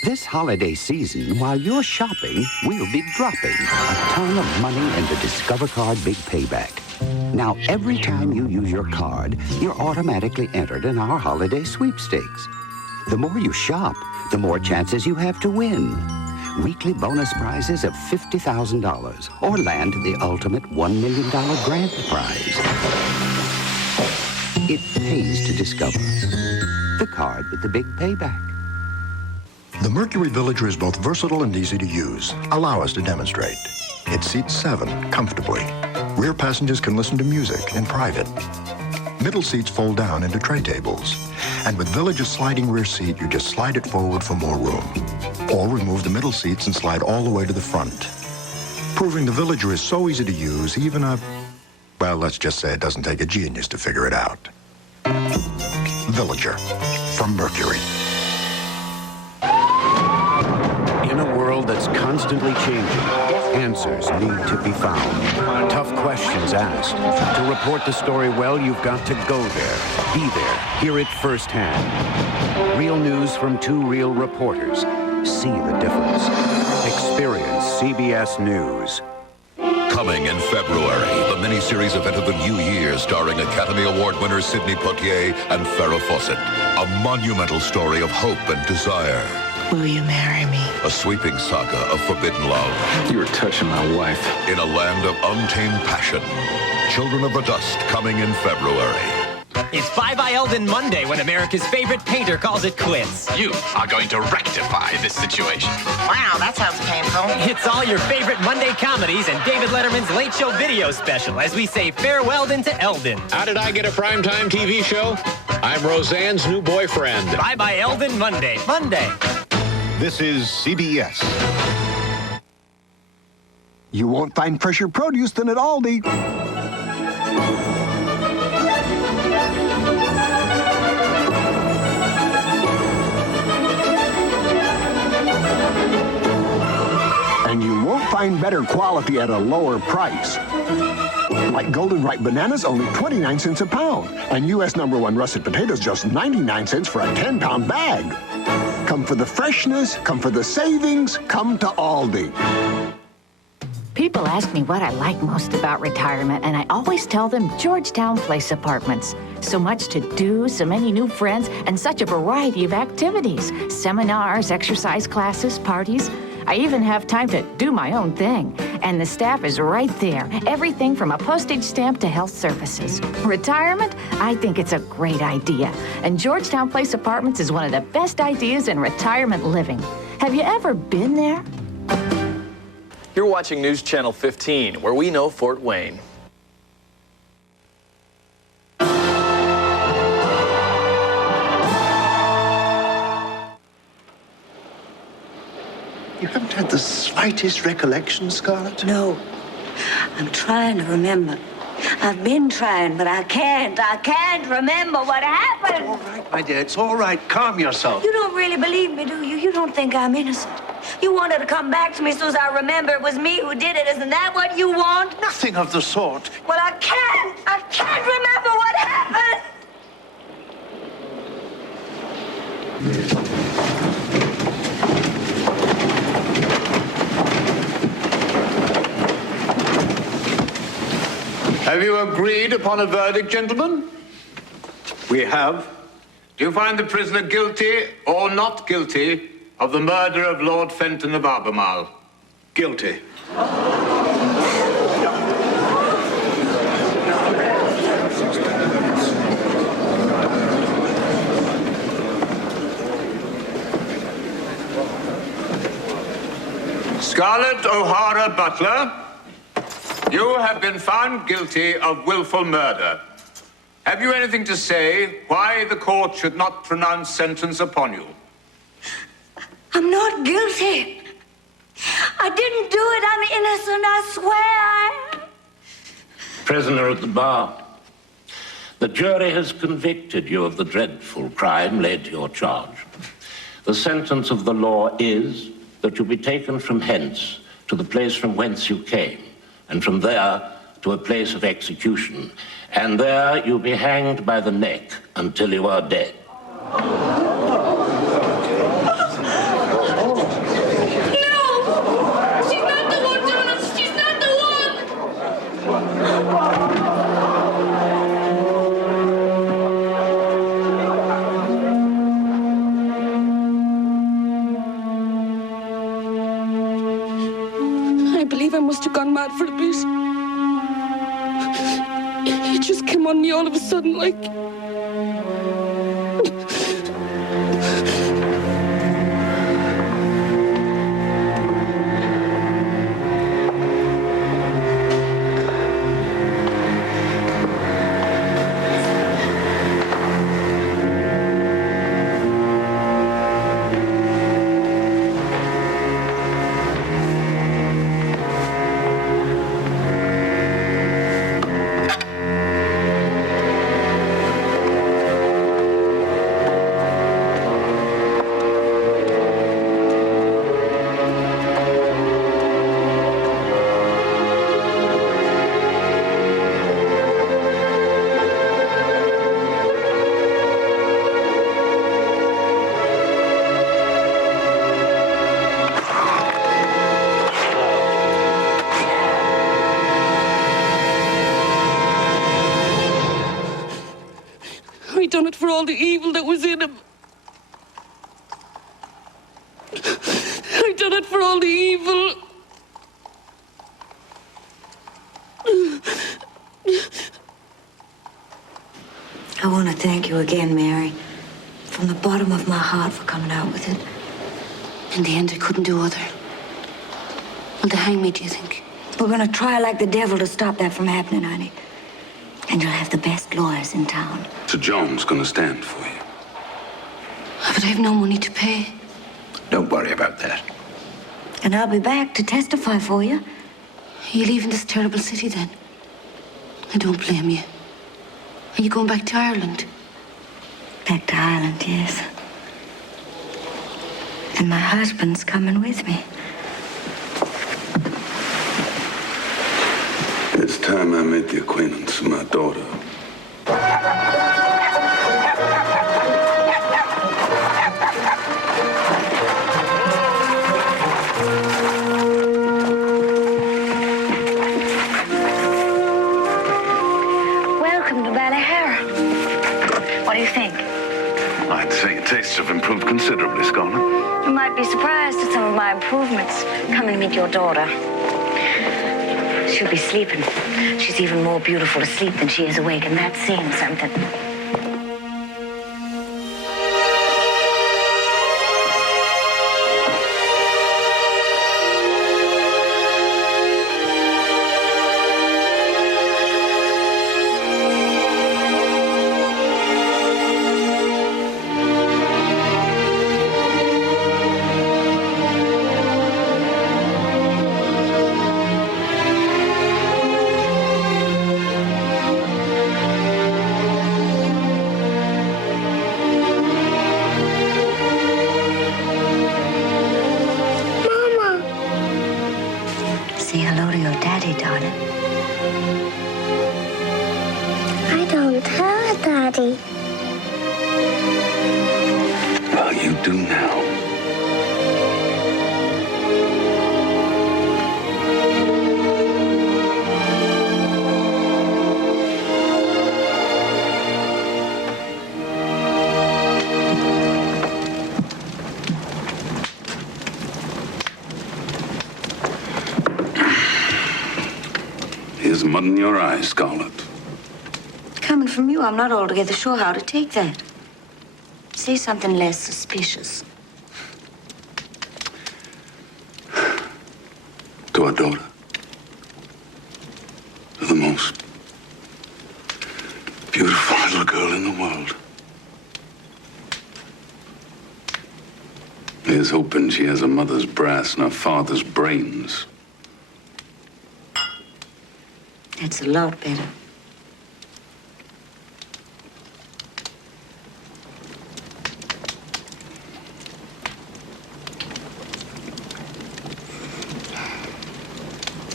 This holiday season, while you're shopping, we'll be dropping a ton of money into Discover Card Big Payback. Now, every time you use your card, you're automatically entered in our holiday sweepstakes. The more you shop, the more chances you have to win. Weekly bonus prizes of $50,000 or land the ultimate $1 million grand prize. It pays to discover. The card with the big payback. The Mercury Villager is both versatile and easy to use. Allow us to demonstrate. It seats 7 comfortably. Rear passengers can listen to music in private. Middle seats fold down into tray tables. And with Villager's sliding rear seat, you just slide it forward for more room. Or remove the middle seats and slide all the way to the front. Proving the Villager is so easy to use, even well, let's just say it doesn't take a genius to figure it out. Villager from Mercury. In a world that's constantly changing, answers need to be found. Tough questions asked. To report the story well, you've got to go there, be there, hear it firsthand. Real news from 2 real reporters. See the difference. Experience CBS News. Coming in February, the miniseries event of the new year starring Academy Award winners Sidney Poitier and Farrah Fawcett. A monumental story of hope and desire. Will you marry me? A sweeping saga of forbidden love. You're touching my wife. In a land of untamed passion. Children of the Dust coming in February. It's Bye-Bye Eldon Monday when America's favorite painter calls it quits. You are going to rectify this situation. Wow, that sounds painful. It's all your favorite Monday comedies and David Letterman's Late Show video special as we say farewell to Eldon. How did I get a primetime TV show? I'm Roseanne's new boyfriend. Bye-Bye Eldon Monday. Monday. This is CBS. You won't find fresher produce than at Aldi. And you won't find better quality at a lower price. Like Golden Ripe bananas, only 29 cents a pound. And U.S. #1 russet potatoes, just 99 cents for a 10-pound bag. Come for the freshness, come for the savings, come to Aldi. People ask me what I like most about retirement, and I always tell them Georgetown Place Apartments. So much to do, so many new friends, and such a variety of activities. Seminars, exercise classes, parties. I even have time to do my own thing. And the staff is right there. Everything from a postage stamp to health services. Retirement? I think it's a great idea. And Georgetown Place Apartments is one of the best ideas in retirement living. Have you ever been there? You're watching News Channel 15, where we know Fort Wayne. You haven't had the slightest recollection, Scarlett? No. I'm trying to remember. I've been trying, but I can't. I can't remember what happened. All right, my dear, it's all right. Calm yourself. You don't really believe me, do you? You don't think I'm innocent. You wanted to come back to me so as I remember it was me who did it. Isn't that what you want? Nothing of the sort. Well, I can't. I can't remember what happened. Have you agreed upon a verdict, gentlemen? We have. Do you find the prisoner guilty or not guilty of the murder of Lord Fenton of Albemarle? Guilty. Scarlett O'Hara Butler, you have been found guilty of willful murder. Have you anything to say why the court should not pronounce sentence upon you? I'm not guilty. I didn't do it. I'm innocent, I swear. Prisoner at the bar, the jury has convicted you of the dreadful crime laid to your charge. The sentence of the law is that you be taken from hence to the place from whence you came, and from there to a place of execution, and there you be hanged by the neck until you are dead. I believe I must have gone mad for a bit. It just came on me all of a sudden, like... I done it for all the evil that was in him. I done it for all the evil. I want to thank you again, Mary, from the bottom of my heart for coming out with it. In the end, I couldn't do other. Will they hang me, do you think? We're going to try like the devil to stop that from happening, honey. And you'll have the best lawyers in town. Sir John's gonna stand for you. But I have no money to pay. Don't worry about that. And I'll be back to testify for you. Are you leaving this terrible city then? I don't blame you. Are you going back to Ireland? Back to Ireland, yes. And my husband's coming with me. It's time I made the acquaintance of my daughter. Welcome to Ballahara. What do you think? I'd say your tastes have improved considerably, Scarlett. You might be surprised at some of my improvements. Come and meet your daughter. She'll be sleeping. She's even more beautiful asleep than she is awake, and that's saying something. Say hello to your daddy, darling. I don't have a daddy. Well, you do now. Here's mud in your eyes, Scarlett. Coming from you, I'm not altogether sure how to take that. Say something less suspicious. To our daughter. To the most beautiful little girl in the world. Here's hoping she has a mother's brass and a father's brains. That's a lot better.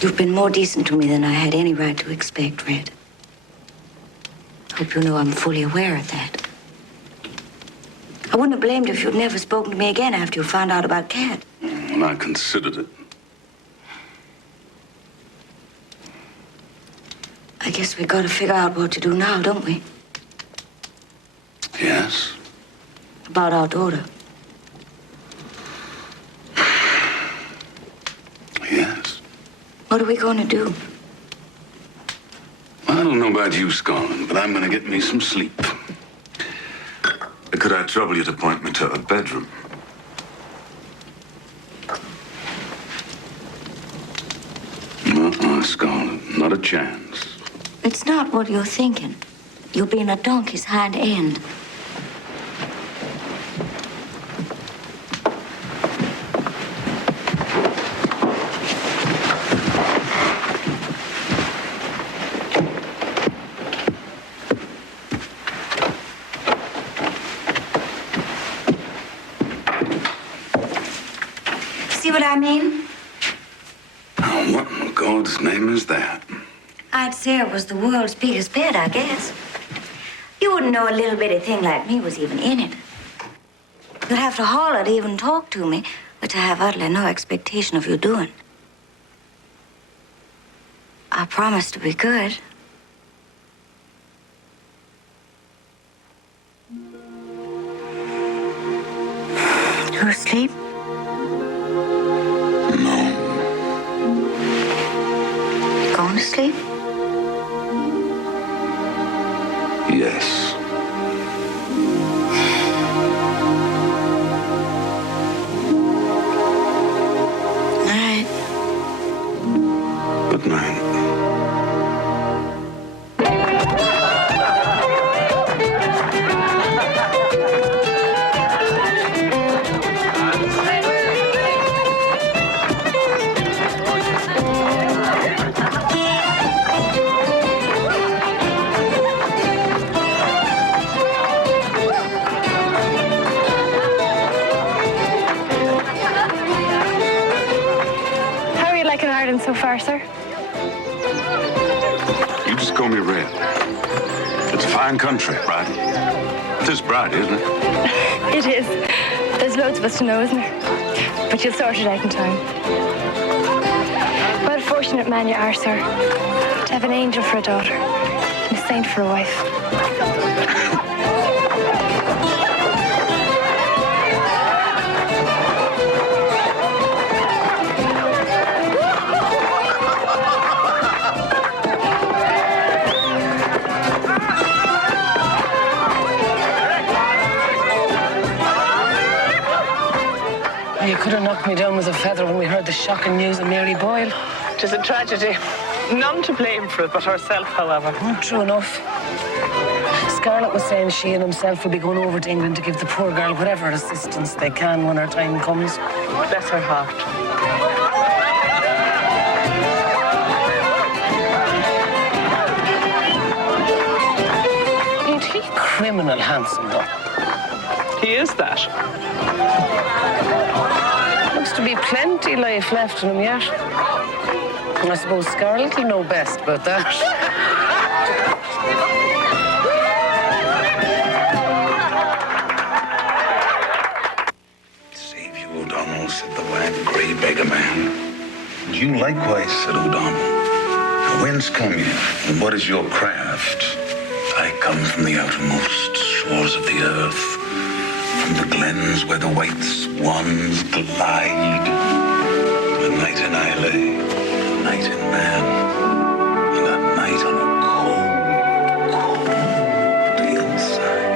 You've been more decent to me than I had any right to expect, Red. Hope you know I'm fully aware of that. I wouldn't have blamed you if you'd never spoken to me again after you found out about Cat. When I considered it. I guess we gotta figure out what to do now, don't we? Yes. About our daughter. Yes. What are we gonna do? I don't know about you, Scarlett, but I'm gonna get me some sleep. Could I trouble you to point me to a bedroom? Scarlett, not a chance. It's not what you're thinking. You'll be in a donkey's hind end. See what I mean? Now, what in God's name is that? I'd say it was the world's biggest bed, I guess. You wouldn't know a little bitty thing like me was even in it. You'd have to holler to even talk to me, which I have utterly no expectation of you doing. I promise to be good. You asleep? Going to sleep? Yes. All right. Good night. So far, sir? You just call me Red. It's a fine country, right? This bright, isn't it? It is. There's loads of us to know, isn't there? But you'll sort it out in time. What a fortunate man you are, sir. To have an angel for a daughter and a saint for a wife. You could have knocked me down with a feather when we heard the shocking news of Mary Boyle. It is a tragedy. None to blame for it but herself, however. Oh, true enough. Scarlett was saying she and himself will be going over to England to give the poor girl whatever assistance they can when her time comes. Bless her heart. Ain't he criminal handsome, though? He is that. Looks to be plenty life left in him yet. And I suppose Scarlett will know best about that. Save you, O'Donnell, said the wan, grey beggar man. And you likewise, said O'Donnell. Whence come you, and what is your craft? I come from the outermost shores of the earth, from the glens where the white swans glide. A night in Islay, a night in Man, and a night on a cold, cold hillside.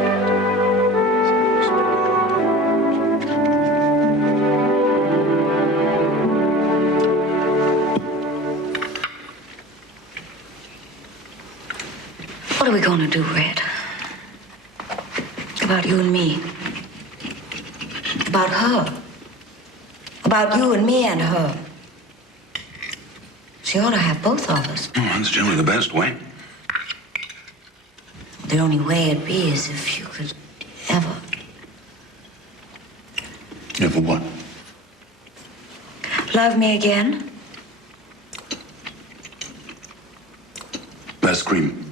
What are we going to do, Red? About you and me. About her. About you and me and her. She ought to have both of us. Oh, that's generally the best way. The only way it'd be is if you could ever. Ever what? Love me again? Best cream.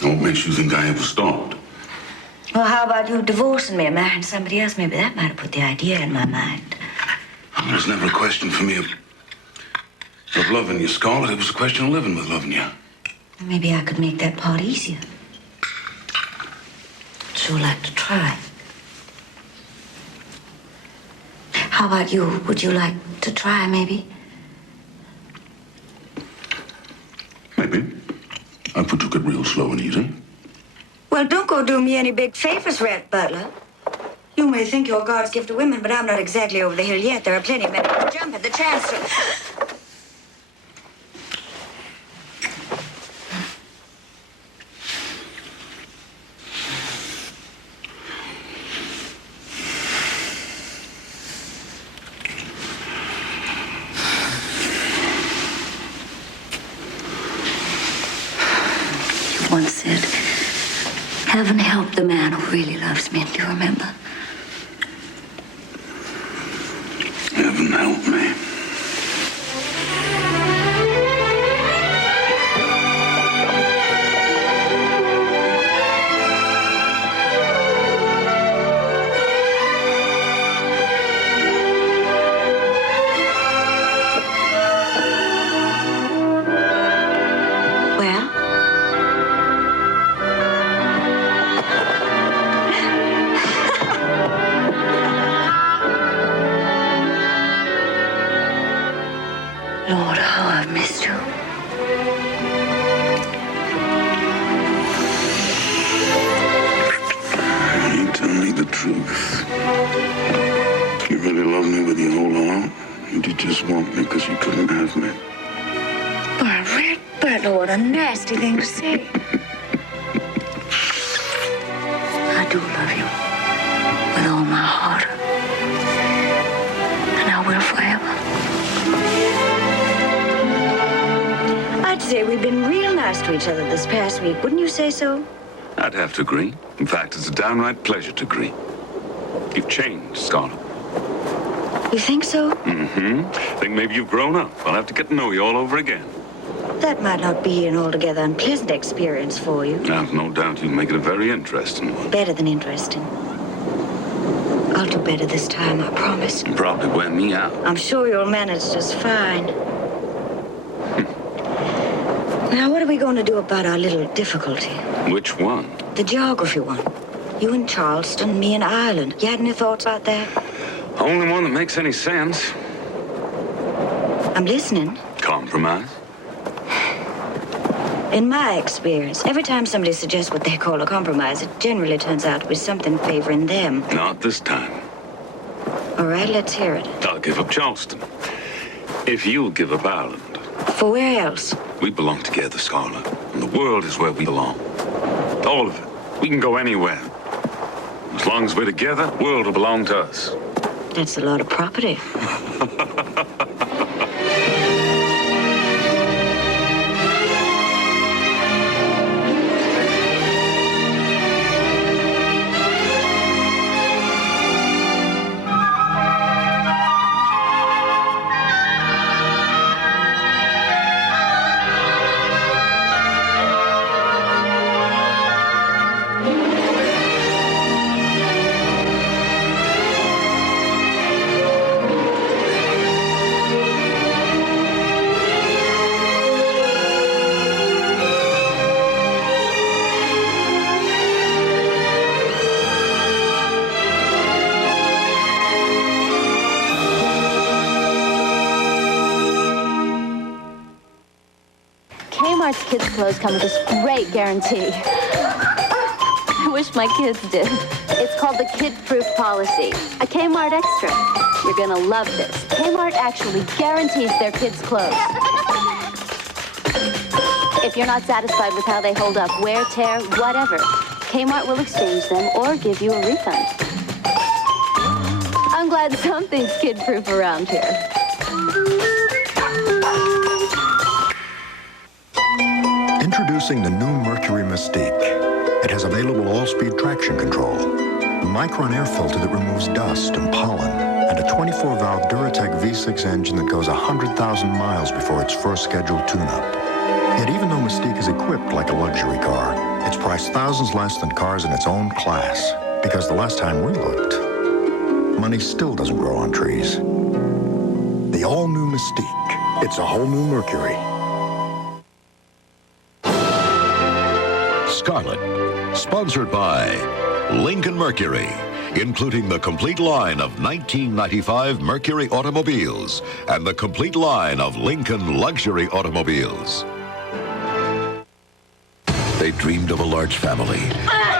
What makes you think I ever stopped? Well, how about you divorcing me and marrying somebody else? Maybe that might have put the idea in my mind. It was never a question for me of loving you, Scarlett. It was a question of living with loving you. Maybe I could make that part easier. I'd sure like to try. How about you? Would you like to try, maybe? Maybe. I took it real slow and easy. Well, don't go do me any big favors, Red Butler. You may think you're God's gift to women, but I'm not exactly over the hill yet. There are plenty of men who will jump at the chance to... You once said, heaven help the man who really loves me. Do you remember? Heaven help me. Lord, how I've missed you. You tell me the truth. You really love me with your whole heart? Or did you just want me because you couldn't have me? But Red Butler, what a nasty thing to say. I do love you with all my heart. And I will forever. I'd say we've been real nice to each other this past week. Wouldn't you say so? I'd have to agree. In fact, it's a downright pleasure to agree. You've changed, Scarlett. You think so? Mm-hmm. Think maybe you've grown up. I'll have to get to know you all over again. That might not be an altogether unpleasant experience for you. I've no doubt you'll make it a very interesting one. Better than interesting. I'll do better this time, I promise. You'll probably wear me out. I'm sure you'll manage just fine. Now, what are we going to do about our little difficulty? Which one? The geography one. You in Charleston, me in Ireland. You had any thoughts about that? Only one that makes any sense. I'm listening. Compromise? In my experience, every time somebody suggests what they call a compromise, it generally turns out to be something favoring them. Not this time. All right, let's hear it. I'll give up Charleston. If you'll give up Ireland. For where else? We belong together, Scarlett. And the world is where we belong. All of it. We can go anywhere. As long as we're together, the world will belong to us. That's a lot of property. Kmart's kids' clothes come with this great guarantee. I wish my kids did. It's called the kid-proof policy. A Kmart Extra. You're gonna love this. Kmart actually guarantees their kids' clothes. If you're not satisfied with how they hold up, wear, tear, whatever, Kmart will exchange them or give you a refund. I'm glad something's kid-proof around here. Introducing the new Mercury Mystique. It has available all-speed traction control, a micron air filter that removes dust and pollen, and a 24-valve Duratec V6 engine that goes 100,000 miles before its first scheduled tune-up. Yet even though Mystique is equipped like a luxury car, it's priced thousands less than cars in its own class. Because the last time we looked, money still doesn't grow on trees. The all-new Mystique. It's a whole new Mercury. Scarlett, sponsored by Lincoln Mercury, including the complete line of 1995 Mercury automobiles and the complete line of Lincoln luxury automobiles. They dreamed of a large family.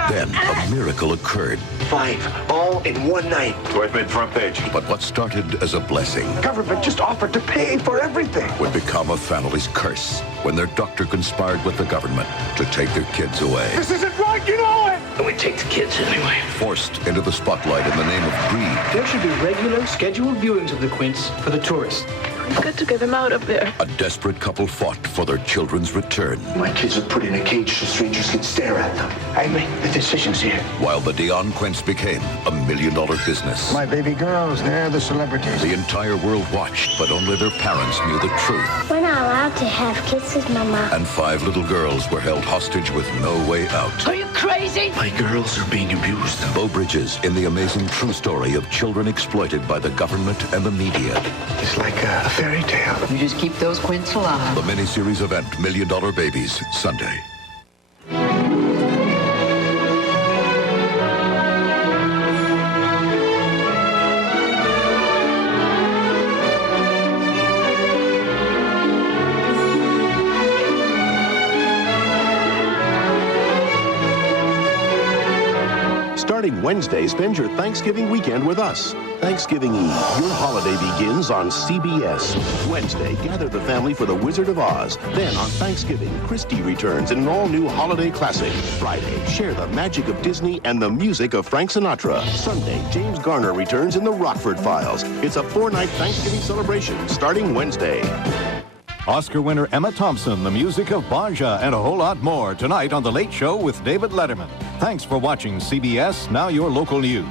Then a miracle occurred. 5, all in one night. Wife made front page. But what started as a blessing Government just offered to pay for everything. would become a family's curse when their doctor conspired with the government to take their kids away. This isn't right, you know it! And we take the kids anyway. Forced into the spotlight in the name of greed. There should be regular, scheduled viewings of the Quints for the tourists. We've got to get them out of there. A desperate couple fought for their children's return. My kids are put in a cage so strangers can stare at them. I make the decisions here. While the Dion Quints became a $1 million business. My baby girls, they're the celebrities. The entire world watched, but only their parents knew the truth. We're not allowed to have kisses, Mama. And 5 little girls were held hostage with no way out. Are you crazy? My girls are being abused. Bo Bridges in the amazing true story of children exploited by the government and the media. It's like a fairy tale. You just keep those Quints alive. The miniseries event, $1 Million Babies, Sunday. Starting Wednesday, spend your Thanksgiving weekend with us. Thanksgiving Eve, your holiday begins on CBS. Wednesday, gather the family for The Wizard of Oz. Then on Thanksgiving, Christie returns in an all-new holiday classic. Friday, share the magic of Disney and the music of Frank Sinatra. Sunday, James Garner returns in The Rockford Files. It's a 4-night Thanksgiving celebration starting Wednesday. Oscar winner Emma Thompson, the music of Baja, and a whole lot more tonight on The Late Show with David Letterman. Thanks for watching CBS, now your local news.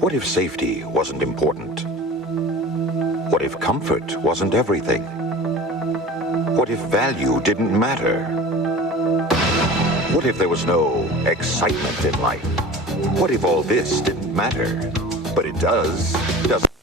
What if safety wasn't important? What if comfort wasn't everything? What if value didn't matter? What if there was no excitement in life? What if all this didn't matter? But it does, doesn't it?